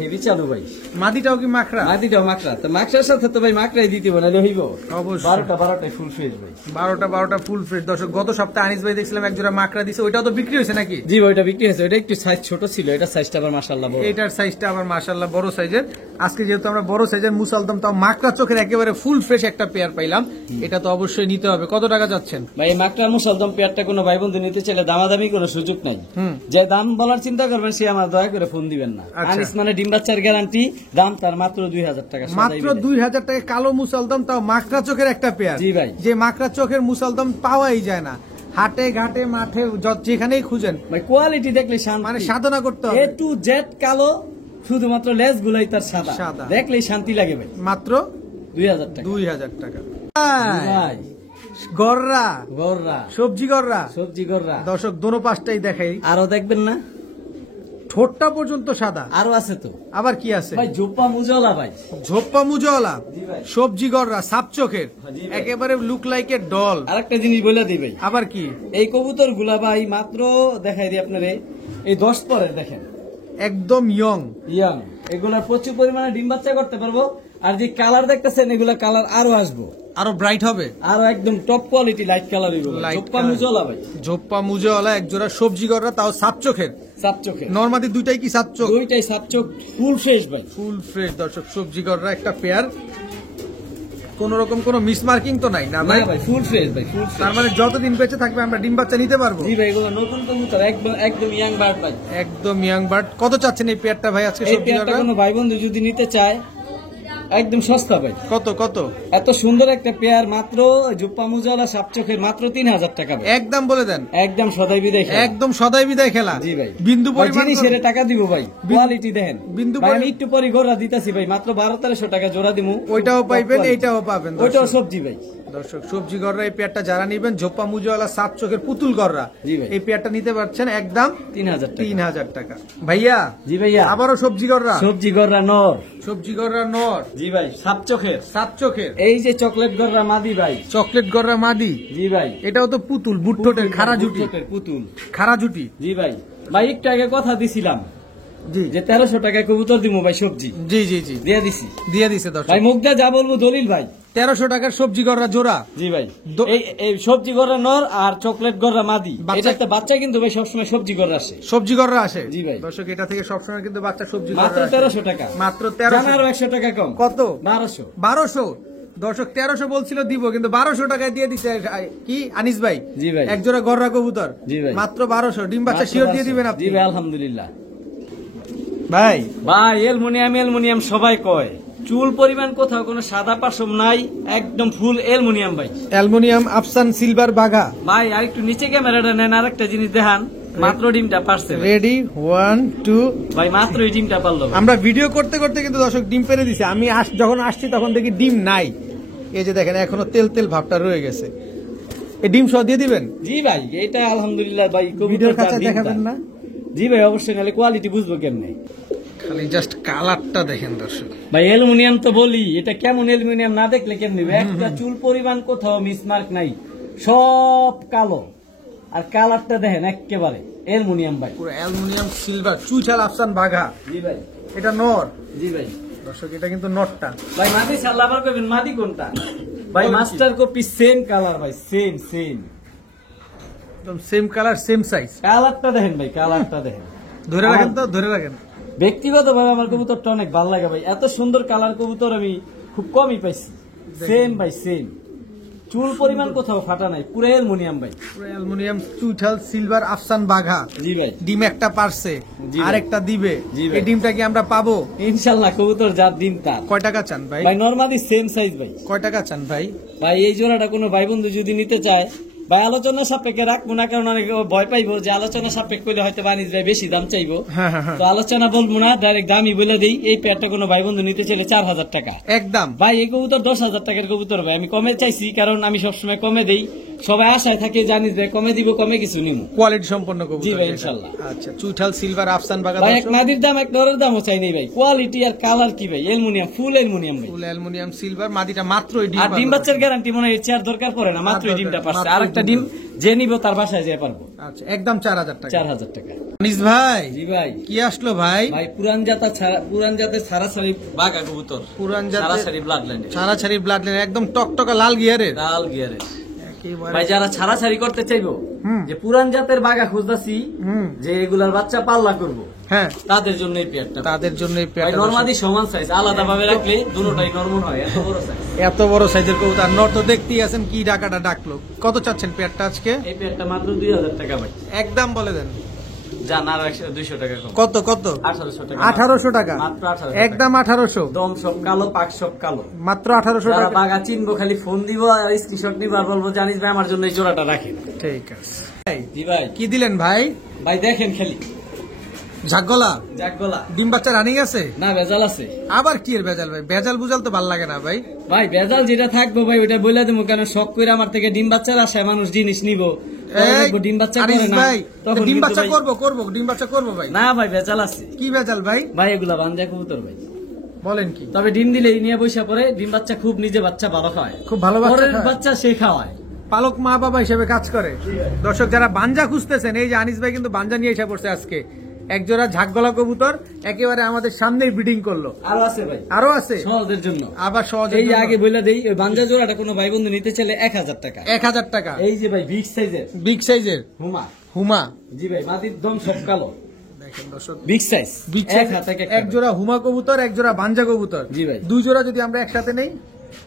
হেভি চালু ভাই। মাদিটাও কি মাকড়া? মাদিটাও মাকড়া, তো মাকড়ার সাথে তো ভাই মাকড়াই দিতে হবে, না হইব। অবশ্যই। 12টাই ফুল ফ্রেশ ভাই। 12টা ফুল ফ্রেশ দর্শক। গত সপ্তাহে আনিস ভাই দেখছিলাম এক জোড়া মাকড়া দিছে, ওইটাও তো বিক্রি হয়েছে নাকি? জি ভাই, ওইটা বিক্রি হয়েছে। ওইটা একটু সাইজ ছোট ছিল, এটা সাইজটা আবার মাশাআল্লাহ বড়। এটার সাইজটা আবার মাশাআল্লাহ বড় সাইজের। আজকে যেহেতু আমরা বড় সাইজের মুসালদম, তাও মাকড়া চোখের একেবারে ফুল ফ্রেশ একটা পেয়ার পাইলাম, এটা তো অবশ্যই নিতে হবে। কত টাকা যাচ্ছেন ভাই এই মাকড়া মুসালদম পেয়ারটা কোনো ভাই বন্ধু নিতে চাইলে দামাদামি কোনো সুযোগ নাই। হুম। যে দাম বলার চিন্তা করবেন সে আমার দয়া করে ফোন দিবেন না। আচ্ছা। আনিস মানে ডিম বাচ্চার গ্যারান্টি, দাম তার মাত্র 2000 টাকা। মাত্র 2000 টাকা কালো মুসালদম, তাও মাকড়া চোখের একটা পেয়ার। জি ভাই। যে মাকড়া চোখের মুসালদম পাওয়াই যায় না, হাটে ঘাটে মাঠে যেখানেই খুঁজেন, ভাই কোয়ালিটি দেখলে শান্তি, মানে সাধনা করতে এ হবে। টু জেড কালো, শুধুমাত্র লেজ গুলাই তার সাদা, সাদা। দেখলেই শান্তি লাগে ভাই। মাত্র 2000 টাকা। 2000 টাকা। ভাই গররা, গররা, সবজি গররা সবজি গররা। দর্শক, দোনো পাশটাই দেখাই। আরো দেখবেন না, ঠোঁটটা পর্যন্ত সাদা। আরো আছে তো আবার কি আছে? ভাই, জোপা মুজলা ভাই। ঝোপ্পা মুজওয়ালা জি ভাই। সবজি গররা, সাপ চোখের, জি ভাই। একেবারে লুক লাইক এ ডল। আরেকটা জিনিস বলে দিই ভাই, আবার কি? এই কবুতর গুলা ভাই মাত্র দেখাই দিই আপনারে, এই 10 পরের দেখেন, একদম ইয়ং। ইয়াং, এগুলা প্রচুর পরিমাণে ডিম বাচ্চা করতে পারবো। আর যে কালার দেখতেছেন, এগুলা কালার আরো আসবো, আরো ব্রাইট হবে। আরো একদম টপ কোয়ালিটি লাইট কালার। এগুলো Light জোপা color। মুজলা ভাই, ঝোপ্পা মুজওয়ালা এক জোড়া সবজি গররা, তাও সাপ চোখের। সাপ চোখে। নর্মাদি দুইটাই কি সাপ চোখ? দুইটাই সাপ চোখ, ফুল ফ্রেশ ভাই। ফুল ফ্রেশ দর্শক, সবজি গররা একটা পেয়ার। কোন রকম কোন মিসমার্কিং তো নাই না ভাই? না ভাই, ফুল ফ্রেশ ভাই, ফুল তার মানে যতদিন বেঁচে থাকবে আমরা ডিম বাচ্চা নিতে পারবো। জি ভাই, এগুলো নতুন কবুতর, একদম একদম ইয়াং বার্ড ভাই। একদম ইয়াং বার্ড। কত চাচ্ছেন এই পেয়ারটা ভাই আজকে এই সবজি পেয়ারটা গররা? কোনো ভাই বন্ধু যদি নিতে চায়, একদম সস্তা ভাই। কত কত? এত সুন্দর একটা পেয়ার, মাত্র জুপ্পা মুজালা সাপ চোখের, মাত্র 3000 টাকা ভাই। একদম বলে দেন। একদম সদাই বিদায় খেলা। একদম সদাই বিদায় খেলা। জি ভাই। বিন্দু ভাই, পরিমাণ জিনিসের টাকা দিব ভাই, কোয়ালিটি দেখেন। বিন্দু ভাই, আমি পরি- একটু পরে গোড়া দিতাছি ভাই, মাত্র 1200-1300 টাকা জোড়া দিমু। ওইটাও পাইবেন, Quality। এইটাও পাবেন ওইটাও দর্শক। সবজি ভাই। দর্শক, সবজি গররা এই পেয়ারটা যারা নিবেন, ঝোপ্পা মুজওয়ালা সাপ চোখের পুতুল গররা, জি ভাই। এই পেয়ারটা নিতে পারছেন একদম 3000 টাকা। 3000 টাকা। ভাইয়া জি ভাইয়া। আবারও সবজি গররা, সবজি গররা নর। সবজি গররা নর, জি ভাই, সাপ চোখের। সাপ চোখের। এই যে চকলেট গররা মাদি ভাই। চকলেট গররা মাদি। জি ভাই। এটাও তো পুতুল, বুটঠোঁটের খাড়া জুটি, চকলেট পুতুল। খাড়া জুটি। জি ভাই। ভাই একটু আগে কথা দিছিলাম জি। যে 1300 টাকায় কবুতর দিমু ভাই সবজি জি জি জি দিয়ে দিছি দিয়ে দিছে দর্শক ভাই মুখ দিয়ে যা বলবো দলিল ভাই 1300 টাকার সবজি গড়রা জোড়া জি ভাই দো- এই সবজি গড়া নর আর চকলেট গড়া মাদি বাচ্চা- এটা একটা বাচ্চা কিন্তু ভাই সবসময় সবজি গড়া আসে সবজি গড়রা আসে জি ভাই। দর্শক এটা থেকে সবসময় কিন্তু বাচ্চা সবজি মাত্র গড়রা আসে। 1300 টাকা মাত্র 1300 জানারও 100 টাকা কম কত 1200 1200 দর্শক 1300 বলছিল দিব কিন্তু 1200 টাকায় দিয়ে দিচ্ছে কি আনিস ভাই জি ভাই। এক জোড়া গড়রা কবুতর জি ভাই। মাত্র 1200 ডিম বাচ্চা শিওর দিয়ে দিবেন আপনি জি ভাই আলহামদুলিল্লাহ ভাই ভাই অ্যালুমিনিয়াম সবাই কয় চুল পরিমাণ কোথাও কোনো সাদা পাশম নাই একদম ফুল অ্যালুমিনিয়াম ভাই অ্যালুমিনিয়াম আফসান সিলভার বাঘা ভাই আর একটু নিচে ক্যামেরাটা নেন আরেকটা জিনিস দেখান মাত্র ডিমটা পারছে ভাই। রেডি 1 2 ভাই মাত্র এই ডিমটা পারলো ভাই। আমরা ভিডিও করতে করতে কিন্তু দর্শক ডিম পেরে দিছে আমি যখন আসছি তখন দেখি ডিম নাই এই যে দেখেন এখনো তেল তেল ভাবটা রয়ে গেছে এই ডিম সহ দিয়ে দিবেন জি ভাই এটা আলহামদুলিল্লাহ ভাই কবুতর ভিডিওর যা কাছে ডিমটা। দেখাবেন না জি ভাই অবশ্যই নাহলে কোয়ালিটি বুঝবো কেমনে খালি জাস্ট কালারটা দেখেন দর্শক ভাই অ্যালুমিনিয়াম তো বলি এটা কেমন অ্যালুমিনিয়াম না দেখলে কেমনে হবে? একটা চুল পরিমাণ কোথাও মিসমার্ক নাই সব কালো আর কালারটা দেখেন একেবারে অ্যালুমিনিয়াম ভাই পুরো অ্যালুমিনিয়াম সিলভার চুইঠাল আফসান বাঘা জি ভাই এটা নর জি ভাই দর্শক এটা কিন্তু নটটা ভাই মাদি সাল্লাবার করবেন মাদি কোনটা ভাই মাস্টার কপি সেম কালার ভাই সেম একদম সেম কালার সেম সাইজ কালারটা দেখেন ভাই কালারটা দেখেন ধরে রাখেন তো ধরে রাখেন ব্যক্তিগত ভাবে আমার কবুতরটা অনেক ভালো লাগে ভাই এত সুন্দর কালার কবুতর আমি খুব কমই পাইছি সেম ভাই সেম চুল পরিমাণ কোথাও ফাটা নাই পুরো অ্যালুমিনিয়াম ভাই পুরো অ্যালুমিনিয়াম চুইঠাল সিলভার আফসান বাঘা জি ভাই ডিম একটা পারছে জি ভাই। আরেকটা দিবে জি ভাই। এই ডিমটা কি আমরা পাবো ইনশাল্লাহ কবুতর যার দিন তার কয় টাকা চান ভাই ভাই নরমালি সেম সাইজ ভাই কয় টাকা চান ভাই ভাই এই জোড়াটা কোনো ভাই বন্ধু যদি নিতে চায় ভাই আলোচনা সাপেক্ষে রাখবো না কারণ অনেকে ভয় পাইবো যে আলোচনা সাপেক্ষ করলে হয়তো বানিজ ভাই বেশি দাম চাইবো হ্যাঁ হ্যাঁ হ্যাঁ তো আলোচনা বলবো না ডাইরেক্ট দামই বলে দিই এই পেয়ারটা কোনো ভাই বন্ধু নিতে চাইলে 4000 টাকা একদম ভাই এই কবুতর 10,000 টাকার কবুতর ভাই আমি কমে চাইছি কারণ আমি সবসময় কমে দেই সবাই আশায় থাকে জানিস ভাই কমে দিব কমে কিছু নিব কোয়ালিটি সম্পন্ন কবুতর জি ভাই, যেটা। ইনশাআল্লাহ। আচ্ছা চুইঠাল সিলভার আফসান বাঘা ভাই এক মাদির দাম এক নরের দামও চাই নেই ভাই কোয়ালিটি আর কালার কি ভাই অ্যালুমিনিয়াম ফুল অ্যালুমিনিয়াম ভাই ফুল অ্যালুমিনিয়াম সিলভার মাদিটা মাত্র এই আর ডিম বাচ্চার গ্যারান্টি মনে হয় চেয়ার দরকার পড়ে না মাত্র এই ডিমটা পারছে আর একটা ডিম যে নিব তার বাসায় যেতে পারবো আচ্ছা একদম 4000 টাকা 4000 টাকা আনিস ভাই জি ভাই কি আসলো ভাই ভাই পুরান জাতের ছাড়াছাড়ি বাঘা কবুতর পুরান জাতের ছাড়াছাড়ি ব্লাড লাইনের ছাড়াছাড়ি ব্লাড লাইন একদম টকটকা লাল গিয়ারের লাল গিয়ারের একেবারে ভাই যারা ছাড়াছাড়ি করতে চাইবো হুম। যে পুরান জাতের বাঘা খুঁজতাছি হুম যে এগুলার বাচ্চা পাল্লা করব হ্যাঁ তাদের জন্য এই পেয়ারটা তাদের জন্য এই ভাই পেয়ারটা নরমালি সমান সাইজ আলাদা ভাবে রাখলে দুটোটাই নরমাল হয় এত বড় সাইজ এত বড় সাইজের কবুতর নর তো দেখতেই আছেন কি ডাকাটা ডাকলো কত চাচ্ছেন পেয়ারটা আজকে এই পেয়ারটা মাত্র 2000 টাকা ভাই একদম বলে দেন জান আর 200 টাকা কম কত কত 1800 টাকা 1800 টাকা মাত্র 1800 টাকা। একদম 1800 দম সব কালো পাক সব কালো মাত্র 1800 যারা টাকা বাঘা চিনবো খালি ফোন দিব আর স্ক্রিনশট নিব আর বলবো জানিস ভাই আমার জন্য এই জোড়াটা রাখেন ঠিক আছে এই, জি ভাই কি দিলেন ভাই ভাই দেখেন খালি ঝাকগলা যাক গলা ডিম বাচ্চা রানিং আছে না ভেজাল আছে আবার কি এর ভেজাল ভাই ভেজাল বুজাল তো ভাল লাগে না ভাই ভাই ভেজাল যেটা থাকবো ভাই ওটা বলে দেবো কেন শখ করে আমার থেকে ডিম বাচ্চার আশায় মানুষ জিনিস নিব পরে এই, দেখবো ডিম বাচ্চা আনিস করে না ভাই তখন ডিম কিন্তু বাচ্চা ভাই- করবো ডিম বাচ্চা করবো ভাই না ভাই ভেজাল আছে কি ভেজাল ভাই ভাই এগুলা বান্ধা কবুতর ভাই বলেন কি তবে ডিম দিলে নিয়ে বসে পরে ডিম বাচ্চা খুব নিজে বাচ্চা ভালো খায় খুব ভালো বাচ্চা পরের খায়। বাচ্চা সে খাওয়ায় পালক মা বাবা হিসেবে কাজ করে দর্শক যারা বাঞ্জা খুঁজতেছেন এই যে আনিস ভাই কিন্তু বাঞ্জা নিয়ে এসে পড়ছে আজকে একজোড়া ঝাকগলা কবুতর একেবারে আমাদের সামনেই ব্রিডিং করলো আরো আছে ভাই আরো আছে সহজের জন্য আবার সহজে এই আগে বলে দেই ওই বাঞ্জা জোড়াটা কোনো ভাই বন্ধু নিতে চাইলে 1000 টাকা 1000 টাকা এই যে ভাই বিগ সাইজের বিগ সাইজের হুমা হুমা জি ভাই মাটির দম সব কালো দেখেন দর্শক বিগ সাইজ বিগ এক হাতে এক জোড়া হুমা কবুতর এক জোড়া বাঞ্জা কবুতর জি ভাই। দুই জোড়া যদি আমরা একসাথে নেই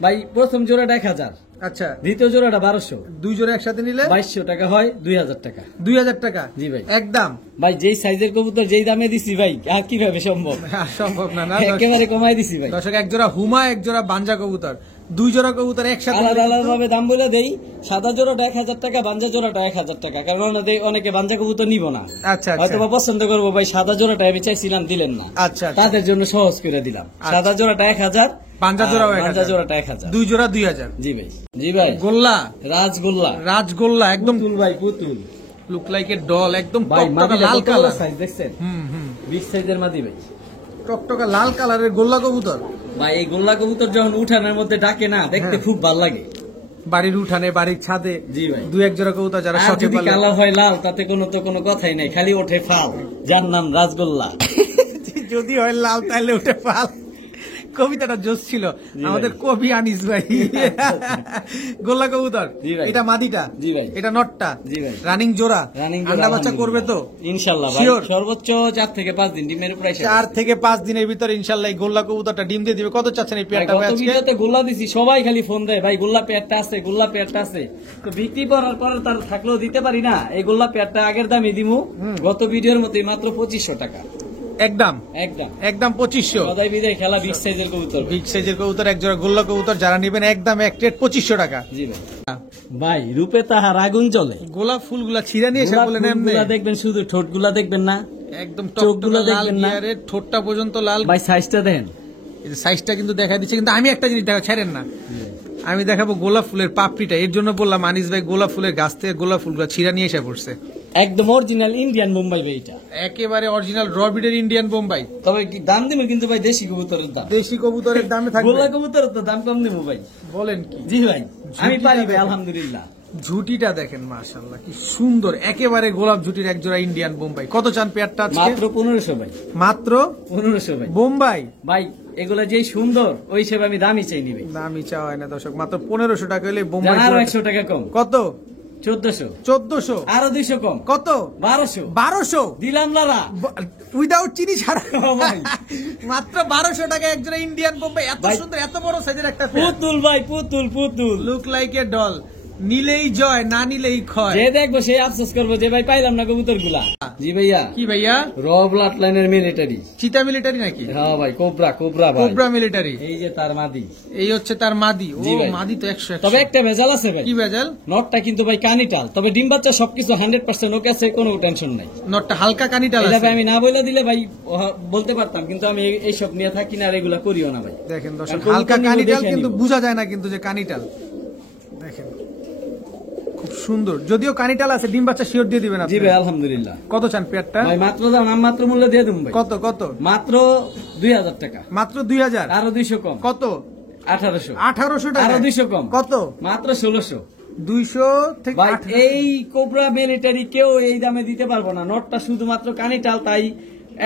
ভাই প্রথম জোড়াটা 1000 আচ্ছা দ্বিতীয় জোড়াটা 1200 দুই জোড়া একসাথে নিলে 2200 টাকা হয় 2000 টাকা 2000 টাকা জি ভাই। একদম ভাই যেই সাইজের কবুতর যেই দামে দিছি ভাই আর কিভাবে সম্ভব সম্ভব না না একেবারে কমাই দিছি ভাই দর্শক এক জোড়া হুমা এক জোড়া বাঞ্জা কবুতর দুই জোড়া কবুতর একসাথে আলাদা নিলে আলাদা কিন্তু- ভাবে দাম বলে দেই সাদা জোড়াটা 1000 টাকা বাঞ্জা জোড়াটা 1000 টাকা কারণ অনেকে বাঞ্জা কবুতর নিব না আচ্ছা হয়তো আচ্ছা বা পছন্দ করবো ভাই সাদা জোড়াটা আমি চাইছিলাম দিলেন না আচ্ছা আচ্ছা। তাদের জন্য সহজ করে দিলাম সাদা জোড়াটা 1000 বাঞ্জা জোড়াও 1000 বাঞ্জা জোড়াটা 1000 দুই জোড়া 2000 জি ভাই জি ভাই গোল্লা রাজগোল্লা রাজগোল্লা একদম পুতুল ভাই পুতুল লুক লাইক এ ডল একদম ভাই টকটকা মাদি লাল কালার সাইজ দেখছেন হুম বিগ সাইজের মাদি ভাই টকটকা লাল কালারের গোল্লা কবুতর ভাই এই গোল্লা কবুতর যখন উঠানের মধ্যে ডাকে না দেখতে হ্যাঁ। খুব ভালো লাগে বাড়ির উঠানে বাড়ির ছাদে জি ভাই। দু এক জোড়া কবুতর যারা আর শখে যদি পালে কালার হয় লাল তাতে কোনো তো কোনো কথাই নাই খালি ওঠে ফাল যার নাম রাজগোল্লা যদি হয় লাল তাহলে ওটা পাল। কবিতাটা জোশ ছিল আমাদের কবি আনিস ভাই। গোল্লা কবুতর জি ভাই। এটা মাদিটা, জি ভাই। এটা নটটা, জি ভাই। রানিং জোড়া, রানিং আন্ডা বাচ্চা করবে তো ইনশাল্লাহ ভাই, Sure? সর্বোচ্চ 4 থেকে 5 দিন ডিমের উপর এসে 4 থেকে 5 দিনের ভিতরে ইনশাল্লাহ এই গোল্লা কবুতরটা ডিম দিয়ে দিবে। কত চাচ্ছেন এই পেয়ারটা ভাই গত আজকে? ভিডিওতে গোল্লা দিছি, সবাই খালি ফোন দেয় ভাই গোল্লা পেয়ারটা আছে, গোল্লা পেয়ারটা আছে। তো বিক্রি করার পর তার থাকলেও দিতে পারি না, এই গোল্লা পেয়ারটা আগের দামই দিমু, গত ভিডিওর মতোই মাত্র 2500 টাকা একদম একদম। একদম 2500। সদাই বিদায় খেলা বিগ সাইজের কবুতর। বিগ সাইজের কবুতর এক জোড়া গোল্লা কবুতর যারা নেবেন একদম এক রেট 2500 টাকা। জি ভাই। ভাই রূপে তাহার আগুন জ্বলে, গোলাপ ফুলগুলা ছিঁড়া নিয়ে এসে গোলাপ বলেন এমনি ফুলগুলা দেখবেন, শুধু ঠোঁটগুলা দেখবেন না, একদম চোখগুলো টকটকে লাল দেখবেন না। গিয়ারে ঠোঁটটা পর্যন্ত লাল। ভাই সাইজটা দেন। এই সাইজটা কিন্তু দেখা দিচ্ছে, কিন্তু আমি একটা জিনিস দেখা ছাড়েন না, আমি দেখাবো গোলাপ ফুলের পাপড়িটা। এর জন্য বললাম আনিস ভাই গোলাপ ফুলের গাছ থেকে গোলাপ ফুলগুলো ছিঁড়া নিয়ে এসে পড়ছে। একদম অরিজিনাল ইন্ডিয়ান বোম্বাই ভাই এটা, একেবারে অরিজিনাল রবিডের ইন্ডিয়ান বোম্বাই। তবে কি দাম দিবেন কিন্তু ভাই দেশি কবুতরের দাম, দেশি কবুতরের দামে থাকবে। গোল্লা কবুতরের তো দাম কম দেবো ভাই। বলেন কি? জি ভাই, আমি ঝুঁকিটা পারি ভাই দেখেন। আলহামদুলিল্লাহ। ঝুটিটা দেখেন মাশাআল্লাহ কি সুন্দর, একেবারে গোলাপ ঝুটির এক জোড়া ইন্ডিয়ান বোম্বাই। কত চান পেয়ারটা আজকে? মাত্র 1500 ভাই, মাত্র 1500 ভাই। বোম্বাই ভাই এগুলা যেই সুন্দর ওই হিসেবে আমি দামই চাই নিবে, দামই চাওয়া হয় না দর্শক, মাত্র 1500 টাকা হলে বোম্বাই জানার জোড়া। 100 টাকা কম, কত? 1400, 1400। আরো 200 কম, কত? 1200 1200 দিলাম লারা। উইদাউট চিনি ছাড়া। ও ভাই। মাত্র 1200 টাকা এক জোড়া ইন্ডিয়ান বোম্বাই, এত ভাই। সুন্দর এত বড় সাইজের একটা পুতুল ভাই, পুতুল পুতুল, লুক লাইক এ ডল। নিলেই জয়, না নিলেই ক্ষয়। যে দেখবো সেই আফসোস করবো যে ভাই পাইলাম না কবুতর গুলা। জি ভাইয়া, কি ভাইয়া? র ব্লাড লাইনের মিলিটারি, চিতা মিলিটারি নাকি? হ্যাঁ ভাই, কোবরা কোবরা ভাই, কোবরা মিলিটারি। এই যে তার মাদি, এই হচ্ছে তার মাদি। ও জি ভাই। মাদি তো 100। তবে একটা ভেজাল আছে ভাই, কি ভেজাল? নটটা কিন্তু ভাই কানিটাল, তবে ডিম বাচ্চা সবকিছু 100% ওকে আছে, কোনো টেনশন নাই। নটটা হালকা কানিটাল এটা আছে। ভাই আমি না বলে দিলে ভাই বলতে পারতাম, কিন্তু আমি এইসব নিয়ে থাকি না আর এগুলা করিও না ভাই। দেখেন দর্শক, কারণ হালকা কবুতর নিবো কানিটাল দেখে কিন্তু নিবো। বোঝা যায় না কিন্তু যে কানিটাল। দেখেন খুব সুন্দর, যদিও কানিটাল আছে। ডিম বাচ্চা শিওর দিয়ে দিবেন জি আপনি? ভাই আলহামদুলিল্লাহ। কত চান পেয়ারটা? ভাই মাত্র দাম, নাম মাত্র মূল্য দিয়ে দেবো ভাই। কত কত? মাত্র 2000 টাকা, মাত্র 2000। আরো 200 কম, কত? 1800, 1800 টাকা। আরো 200 কম, কত? মাত্র 1600। 200 থেকে ভাই 1800। এই কোবরা মিলিটারি কেউ এই দামে দিতে পারবো না, নটটা শুধুমাত্র কানিটাল, তাই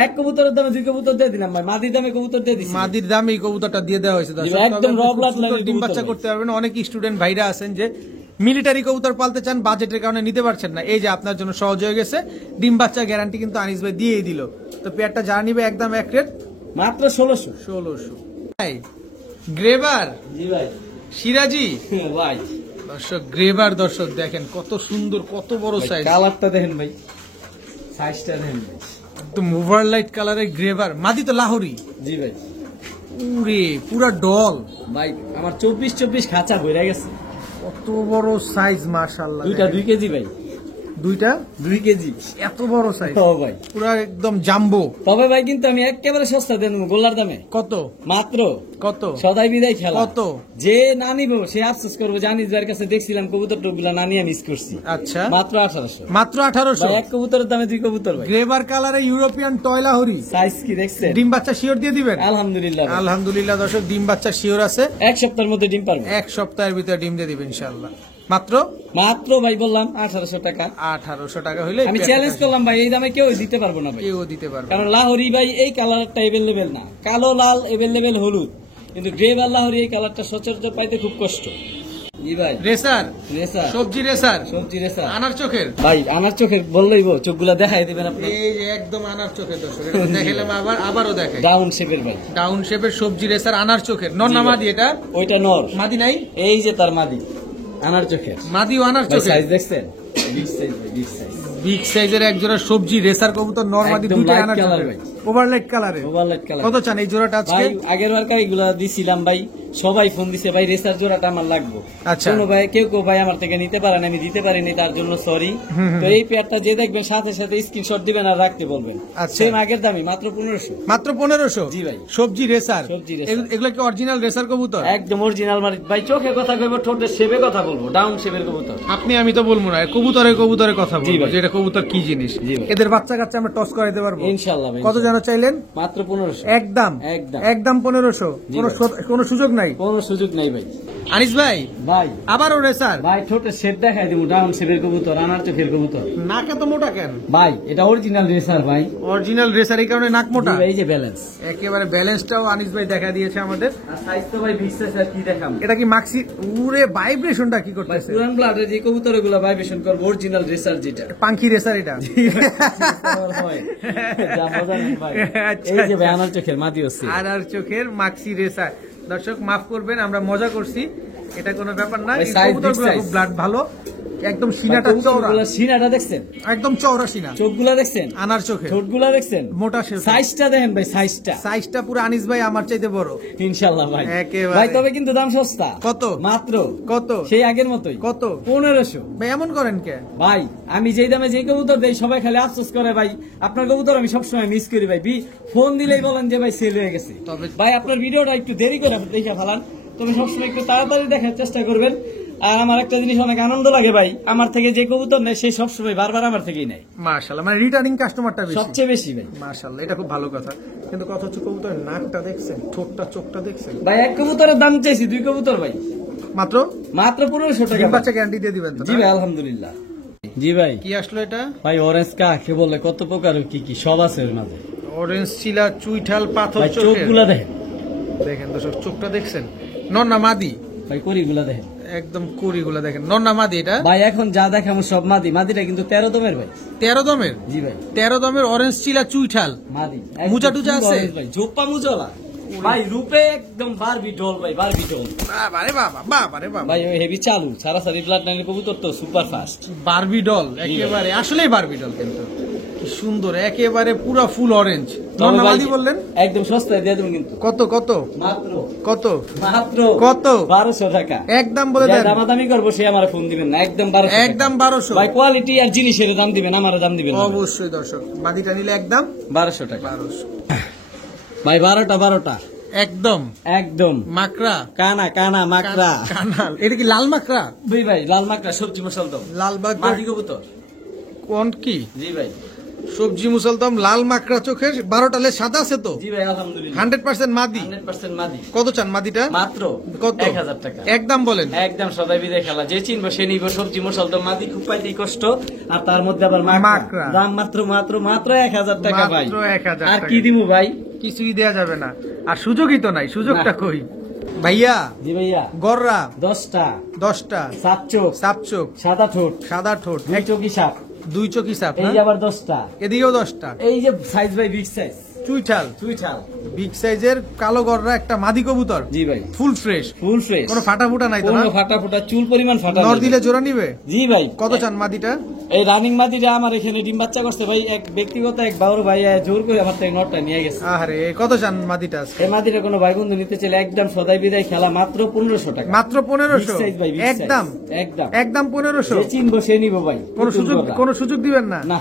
এক কবুতরের দামে 2 কবুতর দিয়ে দিলাম ভাই, মাদির দামে কবুতর দিয়ে দিচ্ছি। মাদির দামে এই কবুতরটা দিয়ে দেওয়া হয়েছে দর্শক। একদম তবে আপনি raw খুব blood সুন্দর লাইনের ডিম কবুতর বাচ্চা ভাই। করতে পারবেন। অনেক স্টুডেন্ট ভাইরা আছেন যে মিলিটারি কবুতর পালতে চান, বাজেটের কারণে নিতে পারছেন না, এই যে আপনার জন্য সহজ হয়ে গেছে। ডিম বাচ্চা গ্যারান্টি কিন্তু আনিস ভাই দিয়েই দিল। তো পেয়ারটা যা নিবে একদম এক রেট মাত্র 1600। 1600। গ্রেভার জি ভাই। সিরাজি ভাই দর্শক, গ্রেভার দর্শক দেখেন কত সুন্দর, কত বড় সাইজ। কালারটা দেখেন ভাই, সাইজটা দেখেন ভাই। একদম ওভারলাইট কালারের গ্রেভার। মাদি তো লাহোরি। জি ভাই। উরে পুরা ডল। ভাই আমার 24 খাঁচা ভরে গেছে, কত বড় সাইজ মাশাআল্লাহ। দুইটা 2 কেজি ভাই, দুইটা 2 কেজি, এত বড় সাইজ। ও ভাই। পুরা একদম জাম্বো। তবে ভাই কিন্তু আমি একেবারে সস্তা দেন গোল্লার দামে, কত মাত্র কত? সদাই বিদায় খেলা। কত? যে না নিব সে আফসোস করবো, জানিস যার কাছে দেখছিলাম কবুতর টুকগুলা না নিয়ে মিস করছি। আচ্ছা মাত্র 1800। মাত্র 1800। ভাই এক কবুতরের দামে 2 কবুতর ভাই। গ্রেভার কালারে ইউরোপিয়ান টয় লাহোরি। সাইজ কি দেখছেন? ডিম বাচ্চা শিওর দিয়ে দিবেন? আলহামদুলিল্লাহ ভাই। আলহামদুলিল্লাহ দর্শক, ডিম বাচ্চা শিওর আছে। এক সপ্তাহের মধ্যে ডিম পারবো। এক সপ্তাহের ভিতরে ডিম দিয়ে দিবেন ইনশাআল্লাহ। মাত্র মাত্র ভাই বললাম 1800 টাকা। 1800 টাকা হইলে আমি চ্যালেঞ্জ করলাম ভাই, এই দামে কেউ দিতে পারবো না ভাই, কেউ দিতে পারবে। কারণ লাহোরি ভাই এই কালারটা এভেলেবেল না, কালো লাল এভেলেবেল হলুদ, কিন্তু গ্রে বা লাহোরি এই কালারটা সচরাচর পাইতে খুব কষ্ট। জি ভাই। রেসার, রেসার, সবজি রেসার, সবজি রেসার। আনার চোখের। ভাই আমার চোখের বললেই চোখগুলা দেখাই দিবেন আপনি। এই যে একদম আনার চোখের দর্শক, এটা দেখাইলাম আবারও দেখাই। ডাউন শেপের ভাই, ডাউন শেপের সবজি রেসার আনার চোখের। নর জি না ভাই। মাদি? এটা ওইটা নর, মাদি নাই? এই যে তার মাদি আনার চোখের। মাদি ও আনার ভাই চোখের। সাইজ দেখছেন? বিগ সাইজ ভাই, বিগ সাইজ। বিগ সাইজের এক জোড়া সবজি রেসার কবুতর, নর মাদি একদম দুইটা light আনার color চোখের। ভাই। ওভারলাইট কালারে। ওভারলাইট কালার। কত চান এই জোড়াটা আজকে? ভাই আগের বার এগুলা দিছিলাম ভাই, সবাই ফোন দিছে ভাই রেসার জোড়াটা আমার লাগবে। আচ্ছা। কোনো ভাই কেউ ভাই আমার থেকে নিতে পারেন, আমি দিতে পারিনি, তার জন্য সরি। তো এই পেয়ারটা যে দেখবেন সাথে সাথে স্ক্রিনশট দিবেন আর রাখতে বলবেন। আচ্ছা। সেম আগের দামই, মাত্র 1500। মাত্র 1500? জি ভাই। সবজি রেসার। সবজি রেসার। এগুলো কি অরিজিনাল রেসার কবুতর? একদম অরিজিনাল মারি ভাই, চোখে কথা কইব, ঠোঁটের শেপে কথা বলবো, ডাউন শেপের কবুতর। আমি তো বলবো না, কবুতরের কথা জি বলবো ভাই। যে এটা কবুতর কি জিনিস। জি ভাই। এদের বাচ্চা কাচ্চা আমরা টস করাইতে পারবো ইনশাআল্লাহ ভাই। কত যেন চাইলেন? মাত্র 1500। একদম একদম। একদম 1500। জি কোনো ভাই। কোনো সুযোগ নাই? নাই? কোনো সুযোগ নেই ভাই। আনিস ভাই ভাই আবারও রেসার ভাই ঠোঁটের শেপ দেখাই দিব, ডাউন শেপের কবুতর, আনার চোখের কবুতর। নাক এত মোটা কেন ভাই এটা অরিজিনাল রেসার ভাই, অরিজিনাল রেসার, এই কারণে নাক মোটা। জি ভাই, এই যে ব্যালেন্স, একেবারে ব্যালেন্সটাও আনিস ভাই দেখা দিয়েছে আমাদের। আর সাইজ তো ভাই বিগ সাইজ, আর কি দেখাম। এটা কি মাক্সি উরে ভাইব্রেশনটা কি ভাই করতেছে? পুরান ব্লাডের যে কবুতর গুলো ভাইব্রেশন করবে, অরিজিনাল রেসার যেটা। পাঙ্কি রেসার এটা। হয়। যা মজা নেই ভাই। আচ্ছা, এই যে ভাই আচ্ছা। আনার চোখের মাদি হচ্ছে। আর চোখের মাক্সি রেসার। দর্শক মাফ করবেন, আমরা মজা করছি, এটা কোনো ব্যাপার না। ভাই এই size, কবুতরগুলো big খুব size। ব্লাড ভালো, একদম সিনাটা চওড়া, সিনাটা দেখছেন, একদম চওড়া সিনা, চোখগুলা দেখছেন, আনার চোখে ঠোঁটগুলা দেখছেন, মোটা শেপ। সাইজটা দেখেন ভাই, সাইজটা সাইজটা পুরো আনিস ভাই আমার চাইতে বড় ইনশাআল্লাহ ভাই। একেবারে। ভাই তবে কিন্তু দাম সস্তা। কত? মাত্র কত? সেই আগের মতোই। কত? 1500। ভাই এমন করেন কে? ভাই আমি যেই দামে যে কবুতর দেই সবাই খালি আফসোস করে ভাই, আপনার কবুতর আমি সবসময় মিস করি ভাই। ফোন দিলেই বলেন যে ভাই সেল হয়ে গেছে। তবে- ভাই আপনার ভিডিওটা একটু দেরি করে দেখে ফেলান, তবে সবসময় একটু তাড়াতাড়ি দেখার চেষ্টা করবেন। আর আমার একটা জিনিস অনেক আনন্দ লাগে ভাই, আমার থেকে যে কবুতর নেয় সেই সবসময় বারবার আমার থেকেই নেয়, মাশাআল্লাহ, মানে রিটার্নিং কাস্টমারটা বেশি। সবচেয়ে বেশি ভাই। মাশাআল্লাহ, এটা খুব ভালো কথা। কিন্তু কথা হচ্ছে কবুতরের নাকটা দেখছেন, ঠোঁটটা, চোখটা দেখছেন? ভাই এক কবুতরের দাম চাইছি 2 কবুতর ভাই, মাত্র মাত্র 1500 টাকা ডিম ভাই। বাচ্চা গ্যারান্টি দিয়ে দিবেন তো? জি ভাই আলহামদুলিল্লাহ। জি ভাই। কি আসলো এটা? ভাই অরেঞ্জ কাকে বলে, কত প্রকার কি কি সব আছে এর মাঝে। অরেঞ্জ চিলা, চুইঠাল, পাথর ভাই চোখের। চোখগুলা দেখেন, দেখেন দর্শক, চোখটা দেখছেন? নন্না মাদি, ভাই করিগুলা দেখেন। একদম কুড়িগুলা দেখেন। নন্না মাদি এটা ভাই এখন যা দেখাবো সব মাদি, মাদিটা কিন্তু 13 দমের ভাই। 13 দমের, জি ভাই 13 দমের অরেঞ্জ চিলা, চুইঠাল, মাদি। মুজা টুজা আছে? ভাই জোপ্পা মুজলা ভাই, রূপে একদম বারবি ডল ভাই, বারবি ডল। বাবারে বাবা, বাবারে বাবা, ভাই ওই হেভি চালু, সারাসারি ব্লাড লাইনের কবুতর তো সুপার ফাস্ট। বারবি ডল একেবারে, আসলেই বারবি ডল। কিন্তু কি সুন্দর, একেবারে পুরো ফুল অরেঞ্জ। নন্না মাদি বললেন? একদম সস্তায় দিয়ে দেবো কিন্তু। কত কত মাত্র কত মাত্র কত? 1200 টাকা। একদম বলে যা দেন, দামাদামি করবো সে আমার ফোন দিবেন না, একদম 1200 টাকা। একদম 1200। ভাই কোয়ালিটি আর জিনিসের দাম দিবেন, আমার দাম দিবেন না। অবশ্যই দর্শক, মাদিটা নিলে একদম 1200 টাকা 1200। ভাই। 12টা একদম একদম মাকড়া, কানা কানা মাকড়া। কানাল। এটা কি লাল মাকড়া? ভাই লাল মাকড়া, সবজি মশাল দাও, লাল মাটি মাকড়া কবুতর। কোন কি? জি ভাই। সবজি মুসলদম, লাল মাকড়া চোখের, 12টা লেজ সাদা আছে তো? জি ভাই আলহামদুলিল্লাহ। 100% মাদি। 100% মাদি। কত চান মাদিটা? মাত্র কত? 1000 টাকা। একদম বলেন। একদম সদাই বিদায় খেলা, যে চিনবো সে নিব। সবজি মশাল দাও, মাদি খুব পাইতেই কষ্ট, আর তার মধ্যে আবার মাকড়া। মাকড়া। দাম মাত্র মাত্র মাত্র 1000 টাকা ভাই। মাত্র 1000 আর টাকা। কি দিব ভাই? কিছুই দেয়া যাবে না, আর সুযোগই তো নাই। সুযোগটা না। কই ভাইয়া? জি ভাইয়া। গররা 10টা 10টা, সাপ চোখ, সাপ চোখ, সাদা ঠোঁট, সাদা ঠোঁট, দুই চোখি সাপ, দুই চোখি সাপ এই না? যে আবার 10টা, এদিকেও 10টা। এই যে সাইজ ভাই বিগ সাইজ, চুইঠাল, চুইঠাল। বিগ সাইজের কালো গররা একটা মাদি কবুতর, জি ভাই ফুল ফ্রেশ, ফুল ফ্রেশ, কোনো ফাটা ফুটা নাই তো না? কোনো ফাটা ফুটা চুল পরিমাণ ফাটা নর নেই। দিলে জোড়া নিবে? জি ভাই। কত চান মাদিটা? এই রানিং মাদিটা আমার এখানে ডিম বাচ্চা করছে ভাই, এক ব্যক্তিগত এক বাউর ভাই জোর করে আমার থেকে নটটা নিয়ে গেছে। আরে কত চান মাদিটা আজকে? এই মাদিটা কোনো ভাই বন্ধু নিতে চাইলে একদম সদাই বিদায় খেলা, মাত্র 1500 টাকা। মাত্র Big 1500? size ভাই, big size। একদম একদম একদম 1500? যে চিনবো সে নিবো ভাই। কোনো সুযোগ, কোনো সুযোগ দিবেন না? না।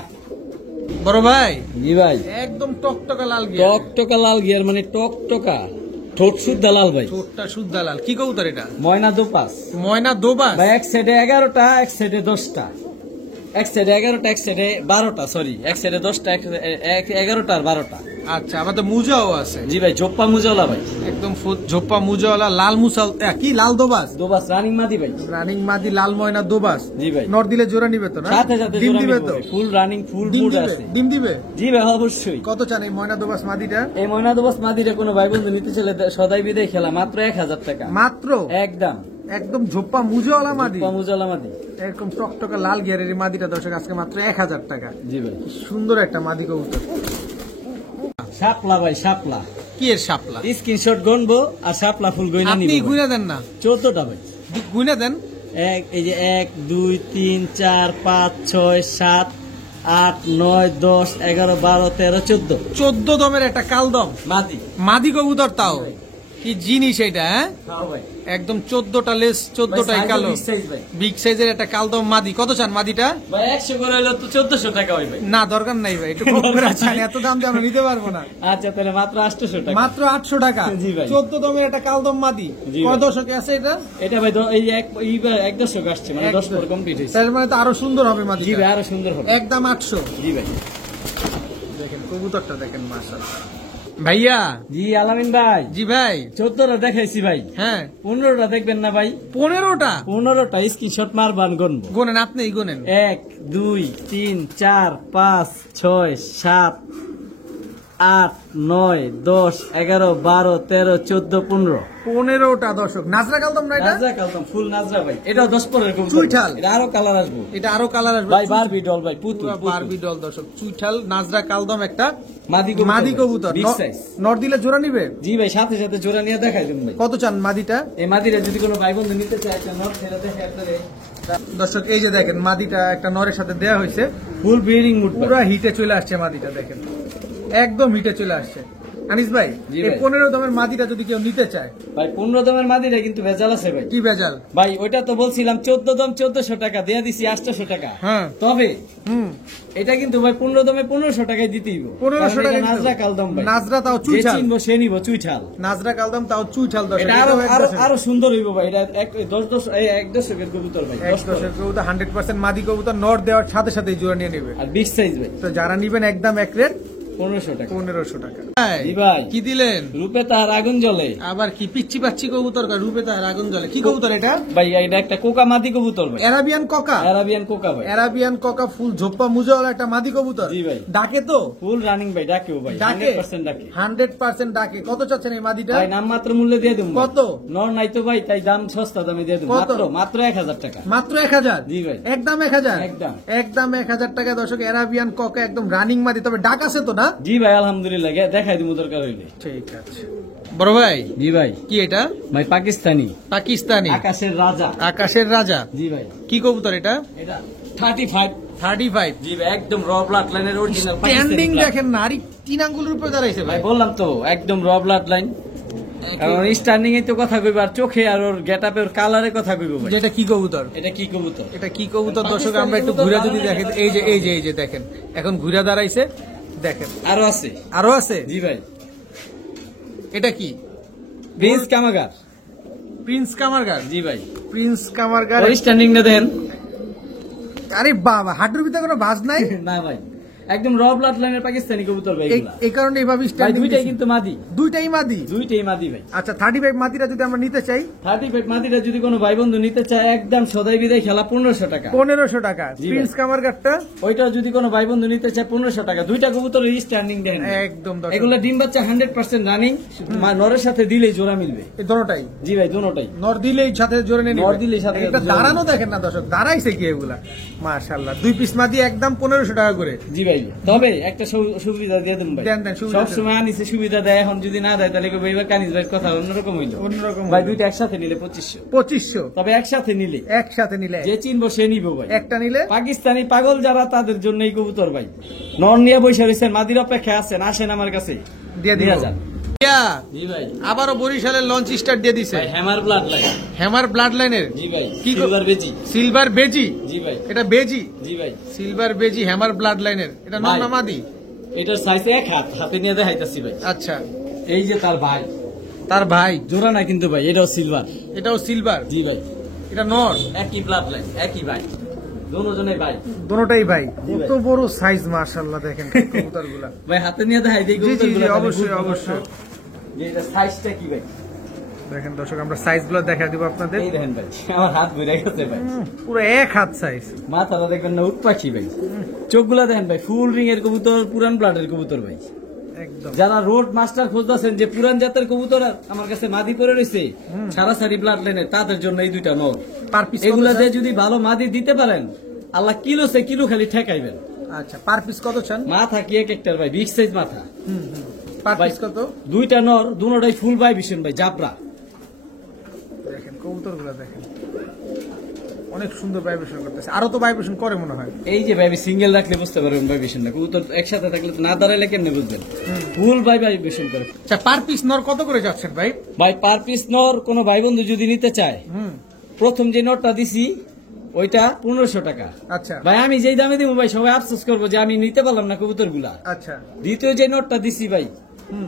বড় ভাই জি ভাই। একদম টকটকা লাল গিয়া, টকটকা লাল গিয়ার মানে টকটকা, ঠোঁট শুদ্ধ লাল ভাই। ঠোঁটটা শুদ্ধ লাল। কি কবুতর এটা? ময়না দোপাস ময়না দোবাস? ভাই। এক সাইডে 11টা, এক সাইডে 10টা, এক সাইডে 11টা, এক সাইডে 12টা, সরি এক সাইডে 10টা, 11টা আর 12টা। আচ্ছা, আবার তো মুজাও আছে। জি ভাই জোপ্পা মুজলা ভাই, একদম ঝোপ্পা মুজাওয়ালা লাল মুসাল, কি লাল দোবাস? দোবাস রানিং মাদি ভাই। রানিং মাদি লাল ময়না দোবাস। জি ভাই। নর দিলে জোড়া নিবে তো না? সাথে সাথে ডিম জোড়া দিবে নিবো তো? ভাই, ফুল রানিং, ফুল ডিম মুড দিবে? আছে। ডিম দিবে? জি ভাই অবশ্যই। কত চান এই ময়না দোবাস মাদিটা? এই ময়না দোবাস মাদিটা কোনো ভাই বন্ধু নিতে চাইলে সদাই বিদায় খেলা, মাত্র 1000 টাকা। মাত্র একদম একদম ঝোপ্পা মুজাওয়ালা মাদি, জোপ্পা মুজলা মাদি। এরকম টকটকা লাল গিয়ারের এই মাদিটা দর্শক আজকে মাত্র 1000 টাকা। জি ভাই। সুন্দর একটা মাদি কবুতর। শাপলা ভাই, শাপলা। কি এর শাপলা? স্ক্রিনশট গনবো আর শাপলা ফুল গইনা আপনি নিব। গুইনা দেন না? 14টা ভাই। গুইনা দেন। এই যে 1 2 3 4 5 6 7 8 9 10 11 12 13 14 14 দমের একটা কালদম মাদি। মাদি কবুতর, তাও কি জিনিস এটা? হ্যাঁ হ্যাঁ ভাই। একদম 14টা লেস, 14টাই কালো, বিগ সাইজ ভাই। বিগ সাইজের একটা কালদম মাদি। কত চান মাদিটা? ভাই 100 করে হলো তো 1400 টাকা হয় ভাই। না দরকার নাই ভাই, একটু কম করে চান, এত দাম দিয়ে আমরা নিতে পারবো না। আচ্ছা তাহলে মাত্র 800 টাকা। মাত্র 800 টাকা। জি ভাই। 14 দমের একটা কালদম মাদি। জি কয় ভাই। দশকে আছে এটা? এটা ভাই এই এক দশক আসছে, মানে 10 পর কমপ্লিট হয়েছে। তার মানে তো আরো সুন্দর হবে মাদি। জি ভাই আরো সুন্দর হবে। একদম 800। জি ভাই। দেখেন কবুতরটা দেখেন, মাশাআল্লাহ ভাইয়া জি আলামিন ভাই, জি ভাই 14টা দেখাইছি ভাই, হ্যাঁ 15টা দেখবেন না ভাই? 15টা 15টা স্ক্রিনশট মারবান গনবো। গোনেন, আপনি গোনেন। 1 2 3 4 5 6 7 8 9 10 11 12 13 14 15। 15টা দর্শক। নাজরা কালদম না এটা? নাজরা কালদম, ফুল নাজরা ভাই। এটাও 10 পরের কবুতর। চুইঠাল। এটা আরো কালার আসবো। এটা আরো কালার আসবে ভাই বারবি ডল ভাই, পুতুল বারবি ডল দর্শক। চুইঠাল নাজরা কালদম একটা মাদি কবুতর। Big size. নর দিলে জোড়া নিবে? জি ভাই, সাথে সাথে জোড়া নিয়ে দেখাই দিন ভাই। কত চান মাদিটা? এই মাদিরা যদি কোনো ভাই বন্ধু নিতে চায়, একটা নর ছেড়ে দেখে আপনারে। দর্শক এই যে দেখেন মাদিটা একটা নরের সাথে দেয়া হয়েছে, ফুল ব্রিডিং মুড পুরো হিটে চলে আসছে মাদিটা, দেখেন একদম হিটে চলে আসছে। আনিস ভাই, জি এই ভাই। 15 দামের মাদিটা যদি কেউ নিতে চায়, ভাই 15 দামের মাদিরা কিন্তু ভেজাল আছে ভাই। কি ভেজাল? ভাই ওইটা তো বলছিলাম 14 দাম 1400 টাকা, দেয়া দিছি 800 টাকা। হ্যাঁ। তবে হুম, এটা কিন্তু ভাই 15 দামে 1500 টাকায় দিতেই হবে। 1500 টাকা দিতে নাজরা হবে। কালদম ভাই। নাজরা তাও যে চুইঠাল। চিনবো সে নিব চুইঠাল। নাজরা কালদম তাও চুইঠাল দর্শক। এটা এটাও এক দশের। আরো সুন্দর হইব ভাই। এটা 1 দশকের কবুতর ভাই। এক দশের কবুতর, 100% মাদি কবুতর। নর দেওয়ার সাথে সাথে জোড়া নিয়ে নেবে। আর বিগ সাইজ ভাই, তো যারা নিবেন একদম এক রেট 1500 টাকা। 1500 টাকা। জি ভাই। কি দিলেন? রূপে তার আগুন জ্বলে। আবার কি পিচ্ছি পাচ্ছি কবুতর কয়, রূপে তার আগুন জ্বলে। কি কবুতর এটা? ভাই এটা একটা কোকা মাদি কবুতর ভাই। Arabian Coca. আরাবিয়ান কোকা ভাই। অ্যারাবিয়ান কোকা, ফুল ঝোপ্পা মুজাওয়ালা একটা মাদি কবুতর। জি ভাই। ডাকে তো? ফুল রানিং ভাই, ডাকেও ভাই। ডাকে? 100% ডাকে। 100% ডাকে। কত চাচ্ছেন এই মাদিটা? ভাই নাম মাত্র মূল্যে দিয়ে দেবো। কত? নর নাই তো ভাই, তাই দাম সস্তা দামে দিয়ে দেবো। কত? মাত্র 1000 টাকা। মাত্র 1000? জি ভাই। একদম 1000? একদম। একদম 1000 টাকা দর্শক। অ্যারাবিয়ান কোকা একদম রানিং মাদি, তবে ডাক আছে তো না? জি ভাই আলহামদুলিল্লাহ, দেখাই দিব দরকার হইলে। ঠিক আছে বড় ভাই। জি ভাই। কি এটা? ভাই পাকিস্তানি পাকিস্তানি আকাশের রাজা। আকাশের রাজা। জি ভাই। কি কবুতর এটা? এটা 35। 35? জি ভাই, একদম র ব্লাড লাইনের অরিজিনাল স্ট্যান্ডিং দেখেন না, আর 3 আঙ্গুলের উপরে দাঁড়াইছে ভাই। ভাই। বললাম তো একদম র ব্লাড লাইন। কারণ স্ট্যান্ডিং এ তো কথা কইব, আর চোখে আর ওর গেটআপে ওর কালারে কথা কইব ভাই। যেটা কি কবুতর? এটা কি কবুতর? এটা কি কবুতর দর্শক? আমরা একটু ঘুরে যদি দেখেন, এই যে দেখেন এখন ঘুরে দাঁড়াইছে, দেখেন আরো আছে। আরো আছে। জি ভাই। এটা কি? প্রিন্স কামাগার। প্রিন্স কামারগার। জি ভাই। প্রিন্স কামারগার। ওর স্ট্যান্ডিং না দেন। আরে বাবা, হাঁটুর ভিতরে কোনো ভাঁজ নাই? না ভাই, একদম র ব্লাড লাইনের পাকিস্তানি কবুতর ভাই এগুলা। এই কারণে এইভাবে ভাই স্ট্যান্ডিং। দুইটাই কিন্তু মাদি। দুইটাই মাদি? দুইটাই মাদি ভাই। আচ্ছা 35 মাদিটা যদি আমরা নিতে চাই? 35 মাদিটা যদি কোনো ভাই বন্ধু নিতে চায়, একদম সদাই বিদায় খেলা 1500 টাকা। 1500 টাকা। জি ভাই। প্রিন্স কামারগারটা? ওইটা যদি কোনো ভাই বন্ধু নিতে চায় 1500 টাকা। দুইটা কবুতর স্ট্যান্ডিং দেন। একদম দর্শক। এগুলা ডিম বাচ্চা 100% রানিং। নরের সাথে দিলেই জোড়া মিলবে। এই দোনোটাই? জি ভাই, দুটোটাই। নর দিলেই সাথে জোরে নিয়ে নর দিলেই সাথে এটা জোরে দাঁড়ানো নিবে। দেখেন না দর্শক, দাঁড়াইছে কি এগুলা, মাশাআল্লাহ। 2 পিস মাদি একদম 1500 টাকা করে। জি ভাই। তবে একটা সুবিধা দিয়ে দেন ভাই। দেন, সুবিধা সব দেন। সময় আনিছে সুবিধা দেয়, এখন যদি না দেয় তাহলে কইবে এবার কানিস ভাইয়ের কথা অন্যরকম হইলো। অন্যরকম ভাই হইলো। দুইটা একসাথে নিলে 2500। 2500? তবে একসাথে নিলে, একসাথে নিলে? যে চিনবো সে নিবো ভাই। একটা নিলে? পাকিস্তানি পাগল যারা, তাদের জন্য এই কবুতর ভাই। নন নিয়ে বসে রয়েছেন, মাদির অপেক্ষা আছেন, আসেন আমার কাছে দিয়ে দিয়া দিও। যান। জি জি ভাই। আবারও বরিশালের লঞ্চ স্টার্ট দিয়ে দিছে। ভাই hammer blood line. Hammer blood লাইনের? জি ভাই। কি সিলভার বেজি। সিলভার বেজি? জি ভাই। এটা বেজি? জি ভাই। সিলভার বেজি হ্যামার ব্লাড লাইনের। এটা ভাই। নর না মাদি? এটার সাইজ এক হাত, হাতে নিয়ে দেখাইতাছি ভাই। আচ্ছা, এই যে তার ভাই, তার ভাই? জোড়া না কিন্তু ভাই, এটাও সিলভার। এটাও সিলভার? জি ভাই। এটা নর? একই ব্লাড লাইন, একই ভাই, দুজনে ভাই। দুটোটাই ভাই। জি ভাই। কত বড় সাইজ মাশাআল্লাহ, দেখেন কবুতরগুলা। ভাই হাতে নিয়ে দেখাই দিই জি, জি, জি, কবুতরগুলো, তাহলে অবশ্যই, বুঝতে অবশ্যই। পারছো যে এটা সাইজটা কি ভাই। দেখেন দর্শক, আমরা সাইজগুলো দেখা দিব আপনাদের। এই দেখেন ভাই, আমার হাত ঘুরে গেছে ভাই। পুরো এক হাত সাইজ। মাথাটা দেখবেন না, উটপাখি ভাই। চোখগুলা দেখেন ভাই, ফুল রিং এর কবুতর, পুরান ব্লাডের কবুতর ভাই। একদম। যারা রোড মাস্টার খুঁজতেছেন যে পুরান জাতের কবুতর আমার কাছে মাদি পড়ে রয়েছে সারাসারি ব্লাড লাইনে, তাদের জন্য এই দুইটা নর। পার পিস এগুলা দিয়ে যদি ভালো মাদি দিতে পারেন, আল্লাহ কিলো সে কিলো খালি ঠেকাইবেন। আচ্ছা, পার পিস কত চান? মাথা কি এক একটার ভাই, বিগ সাইজ মাথা। পার ভাই। পিস কত? দুইটা নর, দুটোটাই ফুল বাই ভীষণ ভাই, জাবরা। দেখেন কবুতরগুলো দেখেন, অনেক সুন্দর ভাইব্রেশন করতেছে। আরো তো ভাইব্রেশন করে মনে হয়। এই যে ভাই সিঙ্গেল রাখলে বুঝতে পারবেন ভাইব্রেশন না, কবুতর একসাথে থাকলে তো না দাঁড়াইলে কেমনে বুঝবেন। ফুল ভাই ভাইব্রেশন করে। আচ্ছা, পার পিস নর কত করে যাচ্ছেন ভাই? ভাই পার পিস নর কোন ভাই বন্ধু যদি নিতে চায়, প্রথম যে নটটা দিছি ওইটা 1500 টাকা। আচ্ছা ভাই আমি যেই দামে দিব ভাই, সবাই আফসোস করবো যে আমি নিতে পারলাম না কবুতর গুলা। আচ্ছা দ্বিতীয় যে নটটা দিছি ভাই,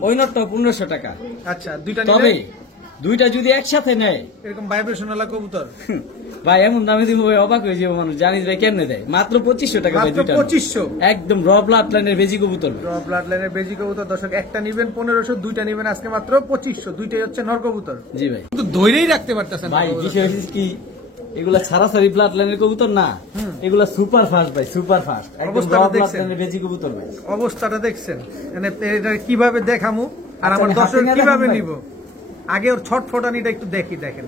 ওই নটটা 1500 টাকা। আচ্ছা, দুইটা তবে নিলে দুইটা যদি একসাথে নেয়, এরকম ভাইব্রেশন ওয়ালা কবুতর ভাই এমন দামে দিব ভাই, অবাক হয়ে যাবো মানুষ। জানিস ভাই কেমনে দেয়? মাত্র 2500 টাকা ভাই মাত্র দুইটা। 2500 একদম র ব্লাড লাইনের বেজি কবুতর ভাই। ব্লাড লাইনের বেজি কবুতর দর্শক, একটা নিবেন 1500, দুইটা নিবেন আজকে মাত্র 2500, দুইটাই হচ্ছে নর কবুতর। জি ভাই। কিন্তু ধৈরেই রাখতে পারতেছেন ভাই বিষয় হচ্ছে কি, এগুলা ছাড়াছাড়ি ব্লাড লাইনের কবুতর না, এগুলা সুপার ফাস্ট ভাই, সুপার ফাস্ট। একদম অবস্থাটা র ব্লাড দেখছেন? লাইনের বেজি কবুতর ভাই। অবস্থাটা দেখছেন, মানে এটা কিভাবে দেখামু আর আমার আচ্ছা, দর্শক হাতে না কিভাবে দেখান ভাই। নিব, আগে ওর ছটফটানিটা একটু দেখি, দেখেন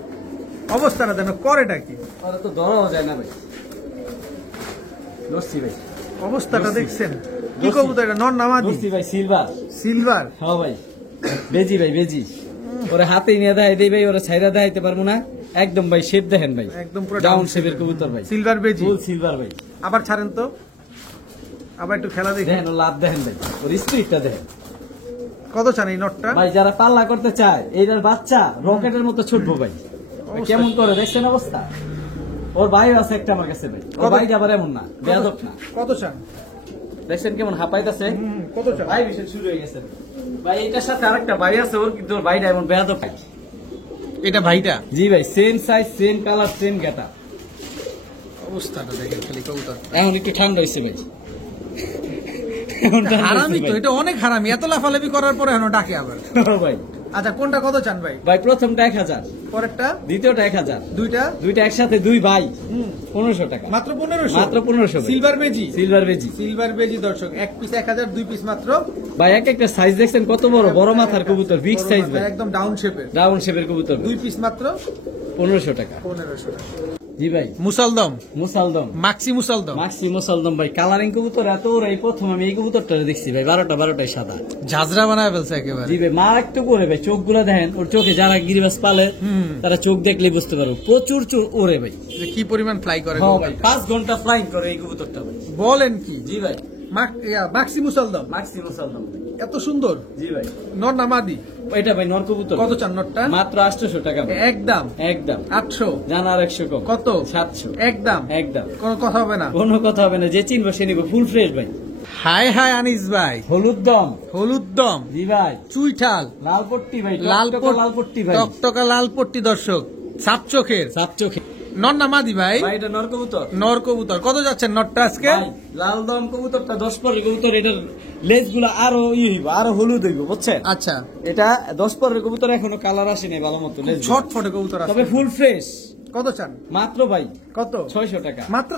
অবস্থাটা দেন, করেটা কি, ওরা তো ধরাও যায় না ভাই। লস্যি ভাই, অবস্থাটা দর্শি। দেখছেন কি দর্শি। কবুতর এটা, নর নামাদি লস্যি ভাই, সিলভার। সিলভার। হ্যাঁ ভাই, বেজি ভাই, বেজি। ওরা হাতে নিয়ে দেয় দেই ভাই, ওরা ছাইরা দেখাইতে পারবো না। একদম ভাই শেপ দেখেন ভাই, একদম পুরো ডাউন down শেপের shape-এর। কবুতর ভাই, সিলভার বেজি। ফুল সিলভার ভাই। আবার ছাড়েন তো, আবার একটু খেলা দেখি, দেখেন ও লাভ দেখেন ভাই, ওর স্পিডটা দেখেন কত চান এই নটটা? ভাই। যারা পাল্লা করতে চায়, এইটার বাচ্চা রকেটের মতো ছুটবো ভাই। ভাই, কেমন করে দেখছেন অবস্থা? ওর ভাই আছে একটা আমার কাছে ভাই, ওর কত? ভাই আবার এমন না, বেয়াদব না। কত চান? দেখছেন কেমন হাঁপাইতেছে? কত চান? ভাই বিষয় শুরু হয়ে গেছে ভাই। এটার সাথে আরেকটা ভাই আছে, ওর কিন্তু ওর ভাইটা এমন বেয়াদব। এটা ভাইটা? জি ভাই, same size, same colour, same গেটা। অবস্থাটা দেখেন খালি কবুতর, এখন একটু ঠান্ডা হয়েছে ভাই। এখন ঠান্ডা হারামি হয়েছে তো, ভাই। এটা অনেক হারামি, এত লাফালাফি করার পরে এখন ডাকে আবার। ভাই আচ্ছা কোনটা কত চান ভাই? ভাই প্রথমটা 1000, পরেরটা? দ্বিতীয়টা 1000, দুইটা? দুইটা একসাথে দুই ভাই 1500 টাকা। মাত্র 1500? মাত্র 1500 ভাই। সিলভার বেজি? সিলভার বেজি সিলভার বেজি দর্শক, এক পিস 1000, দুই পিস মাত্র। ভাই। এক একটা সাইজ দেখছেন কত বড়, বড় মাথার কবুতর, বিগ বড় সাইজ মাথা, ভাই, একদম ডাউন শেপের, রাউন্ড শেপের কবুতর ভাই। দুই পিস মাত্র 1500 টাকা। 1500 টাকা। জি ভাই। মুসালদম, মুসালদম, মাক্সি মুসালদম, মাক্সি মুসালদম ভাই। কালারিং কবুতর এত ওরা, এই প্রথম আমি এই কবুতরটা দেখছি ভাই। 12টাই সাদা। ঝাঁঝরা বানায় ফেলছে একেবারে। জি ভাই, মারাত্মক ওরে ভাই। চোখগুলো দেখেন, ওর চোখে যারা গিরিবাস পালে তারা চোখ দেখলে বুঝতে পারবো, প্রচুর ওরে ভাই। যে কি পরিমাণ ফ্লাই করে হ্যাঁ কবুতর। ভাই, 5 ঘন্টা ফ্লাইং করে এই কবুতরটা ভাই। বলেন কি? জি ভাই, মাক্সি মুসালদম মাক্সি মুসালদম ভাই। এত সুন্দর, জি ভাই। নর নামাদি। এটা ভাই নর কবুতর। কত চান নরটা? মাত্র 800 টাকা ভাই। একদম একদম। 800? জানার 100 কম। কত? 700। একদম একদম, কোনো কথা হবে না। কোনো কথা হবে না। যে চিনবো সে নিবো, ফুল ফ্রেশ ভাই। হাই হাই আনিস ভাই, হলুদ দম। হলুদ দম, জি ভাই। চুইঠাল, লাল পট্টি ভাই, লাল লাল পট্টি ভাই, টকটকা লাল পট্টি দর্শক, সাপ চোখের, সাপ চোখে নর নামাদি ভাই। ভাই। এটা নর কবুতর। নর কবুতর কত যাচ্ছেন নরটা আজকে? ভাই, লাল দম কবুতরটা 10 পরের কবুতর। এটার লেজ গুলা আরো হইব, আরো হলুদ হইব, বুঝছেন? আচ্ছা, এটা 10 পরের কবুতর, এখনো কালার আসেনি ভালো মতো লেজ। ছটফটে কবুতর আছে। তবে ফুল ফ্রেশ। কত চান? মাত্র ভাই কত? 600 টাকা। মাত্র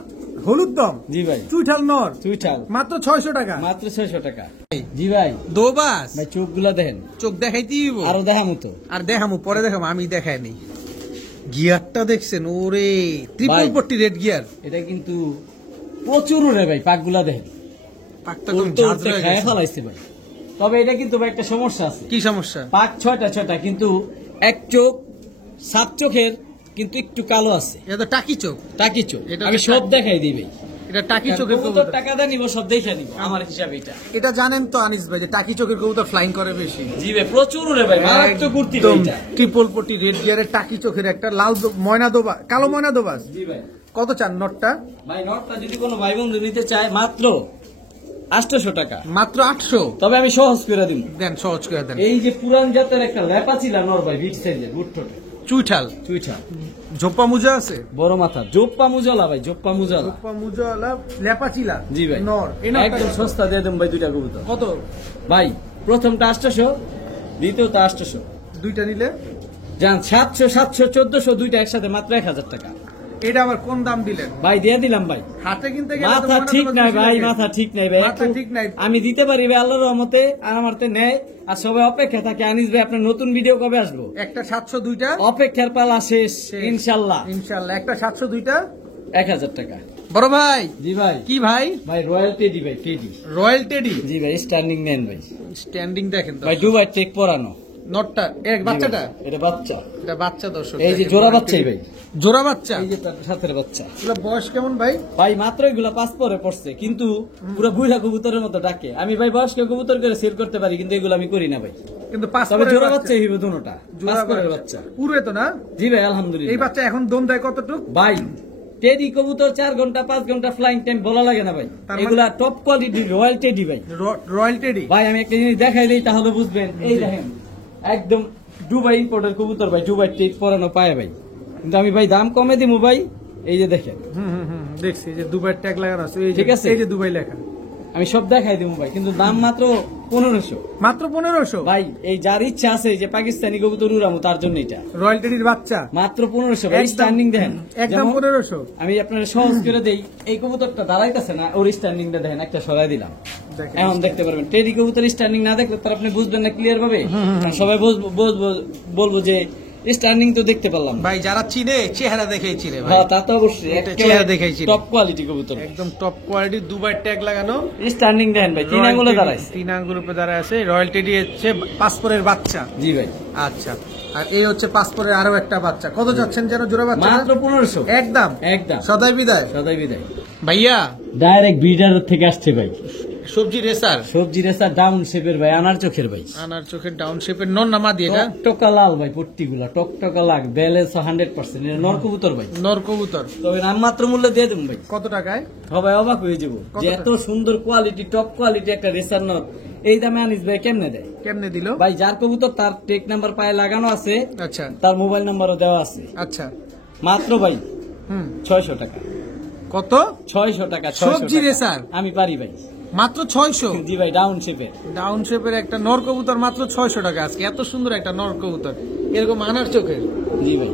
হলুদ দম, জি ভাই। চুইঠাল নর, চুইঠাল মাত্র 600 টাকা। মাত্র 600 টাকা। জি ভাই। দোবাস ভাই চোখগুলা দেখেন, চোখ দেখাইতেই হইবো। আরো দেখা মতো। আর দেখামু, পরে দেখামু, আমি দেখাই নি। গিয়ারটা দেখছেন? ওরে ট্রিপল ভাই। পট্টি রেড গিয়ার। এটা কিন্তু প্রচুর রে ভাই। পাকগুলা দেখেন, পাকটা কোন উল্টে ঝাঁঝরা হয়ে খায় গেছে। ফেলাইছে ভাই। তবে এটা কিন্তু ভাই একটা সমস্যা আছে। কি সমস্যা? পাক 6টা, কিন্তু এক চোখ, সাত চোখের কিন্তু একটু কালো আছে। এটা তো টাকি চোখ, টাকি চোখ। এটা আমি হচ্ছে সব টাকি। দেখাই দিই ভাই। এটা টাকি চোখের কবুতর কবুতর। টাকা দেয় নিব, সব দেখে নিব আমার হিসাবে এটা। এটা জানেন তো আনিস ভাই যে টাকি চোখের কবুতর ফ্লাইং করে বেশি। জি ভাই, প্রচুর রে ভাই, মারাত্মক কুর্তি ভাই এটা। ট্রিপল পট্টি রেড গিয়ারের টাকি চোখের একটা লাল ময়না দোবা, কালো ময়না দোবাস। জি ভাই। কত চান নটটা? ভাই নটটা যদি কোনো ভাই বন্ধু নিতে চায়, মাত্র 800 টাকা। মাত্র 800? তবে আমি সহজ করে দিব। দেন, সহজ করে দেন। এই যে পুরান জাতের একটা ল্যাপা ছিল নর ভাই, বিগ সাইজের, বুট্টোটে চুইঠাল, চুইঠা, ঝোপা মুজা আছে, বড় মাথা, জোপ্পা মুজলা ভাই, জোপ্পা মুজলা। ঝোপা মুজাওয়ালা লেপাচিলা। জি ভাই। নর এই নরটা একদম সস্তা দিয়ে দেব ভাই, দুইটা কবুতর। কত? ভাই প্রথমটা 800, দ্বিতীয়টা 800। দুইটা নিলে যান 700, 700, 1400, দুইটা একসাথে মাত্র 1000 টাকা। এটা আবার কোন দাম দিলেন? ভাই দিয়ে দিলাম ভাই। হাতে কিনতে গেলে তো মাথা ময়না ঠিক দোবাস নাই বেশি ভাই, লাগে। মাথা ঠিক নাই ভাই। মাথা ঠিক নাই। আমি দিতে পারি ভাই আল্লাহর রহমতে, আর আমার তে নেয়। আর সবাই অপেক্ষা থাকে, আনিস ভাই আপনার নতুন ভিডিও কবে আসবো? একটা 700, দুইটা অপেক্ষার পালা শেষ ইনশাল্লাহ। ইনশাল্লাহ। একটা 700, দুইটা 1000 টাকা। বড় ভাই। জি ভাই। কি ভাই? ভাই রয়্যাল টেডি ভাই, টেডি। Royal teddy. জি ভাই, স্ট্যান্ডিং নেন ভাই। স্ট্যান্ডিং দেখেন তো ভাই দুবাই টেক পরানো। নটটা এক বাচ্চাটা, এটা বাচ্চা। এটা বাচ্চা দর্শক। এই যে জোড়া বাচ্চাই ভাই, জোড়া বাচ্চা। এই যে তার সাথের বাচ্চা। এগুলো বয়স কেমন ভাই? ভাই মাত্র এগুলা 5 পরে পড়ছে, কিন্তু পুরো বুড়া কবুতরের মতো ডাকে। আমি ভাই বয়স্ক কবুতর করে সেল করতে পারি, কিন্তু এগুলো আমি করি না ভাই। কিন্তু তবে পাসপোর্টের জোড়া বাচ্চা হইবে দুটোটা, জোড়া 5 পরের বাচ্চা। পুরো তো না? জি ভাই, এই আলহামদুলিল্লাহ। বাচ্চা এখন দম দেয় কতটুক? ভাই টেডি কবুতর 4 ঘন্টা 5 ঘন্টা ফ্লাইং টাইম বলা লাগে না ভাই। তার মানে- এগুলা টপ কোয়ালিটি রয়্যাল টেডি ভাই। Royal teddy. ভাই আমি একটা জিনিস দেখাই দেই, তাহলে বুঝবেন। এই দেখেন, একদম দুবাই ইম্পোর্টের কবুতর ভাই, দুবাই টেক পরানো পায় ভাই। কিন্তু আমি ভাই দাম কমে দিমু ভাই, এই যে দেখেন, দেখছি এই যে দুবাই ট্যাগ লাগানো আছে, এই যে- ঠিক আছে। এই যে দুবাই লেখা, আমি সব দেখাই দেবো ভাই, কিন্তু দাম মাত্র 1500। মাত্র 1500। ভাই এই যার ইচ্ছা আছে যে পাকিস্তানি কবুতর উড়ামো তার জন্য এটা রয়্যাল টেডির বাচ্চা মাত্র 1500 ভাই। একদম- স্ট্যান্ডিং দেখেন, একদম যেমন 1500। আমি আপনার সহজ করে দেই, এই কবুতরটা দাঁড়াইতেছে না, ওর স্ট্যান্ডিংটা দেখেন, একটা সরাই দিলাম, দেখেন। এখন দেখতে পারবেন। টেডি কবুতর স্ট্যান্ডিং না দেখলে তার আপনি বুঝবেন না ক্লিয়ার ভাবে, সবাই বলবো যে স্ট্যান্ডিং তো দেখতে পারলাম না। ভাই যারা চিনে চেহারা দেখেই চিনে ভাই, হ্যাঁ তা তো অবশ্যই, এটা চেহারা দেখেই চিনি। টপ কোয়ালিটি কবুতর, একদম টপ কোয়ালিটির দুবাই ট্যাগ লাগানো স্ট্যান্ডিং দেখেন ভাই, তিন আঙ্গুলে দাঁড়াইছে। 3 আঙ্গুল উপরে দাঁড়ায় আছে। রয়্যাল টেডি হচ্ছে পাসপোর্টের বাচ্চা। জি ভাই, আচ্ছা, আর এই হচ্ছে পাসপোর্টের আরো একটা বাচ্চা। কত যাচ্ছেন যেন জোড়া বাচ্চা? মাত্র 1500 একদম একদম। সদাই বিদায়। সদাই বিদায়, ভাইয়া ডাইরেক্ট ব্রিডার থেকে আসছে ভাই, সবজি রেসার, সবজি রেসা ডাউন শেপের ভাই, আনার চোখের ভাই, আনার চোখের ডাউন শেপের নর নামা দিয়ে এটা টকটকা লাল ভাই, পট্টিগুলা টকটকা লাল, ব্যালেন্স 100%। এটা নর কবুতর ভাই, নর কবুতর। তবে নামমাত্র মূল্য দিয়ে দেবো ভাই, কত টাকায়? সবাই অবাক হয়ে যাবো কত যে এত সুন্দর কোয়ালিটি, টপ কোয়ালিটি একটা রেসার নর এই দামে আনিস ভাই কেমনে দেয়? কেমনে দিল? ভাই যার কবুতর তার টেক নাম্বার পায়ে লাগানো আছে, আচ্ছা তার মোবাইল নাম্বারও দেওয়া আছে। আচ্ছা, মাত্র ভাই 600 টাকা, কত? 600 টাকা, 600 সবজি টাকা। রেসার আমি পারি ভাই, মাত্র 600। জি ভাই, ডাউন শেপের। ডাউন শেপের একটা নর কবুতর মাত্র 600 টাকা। আজকে এত সুন্দর একটা নর কবুতর, এরকম আনার চোখের। জি ভাই।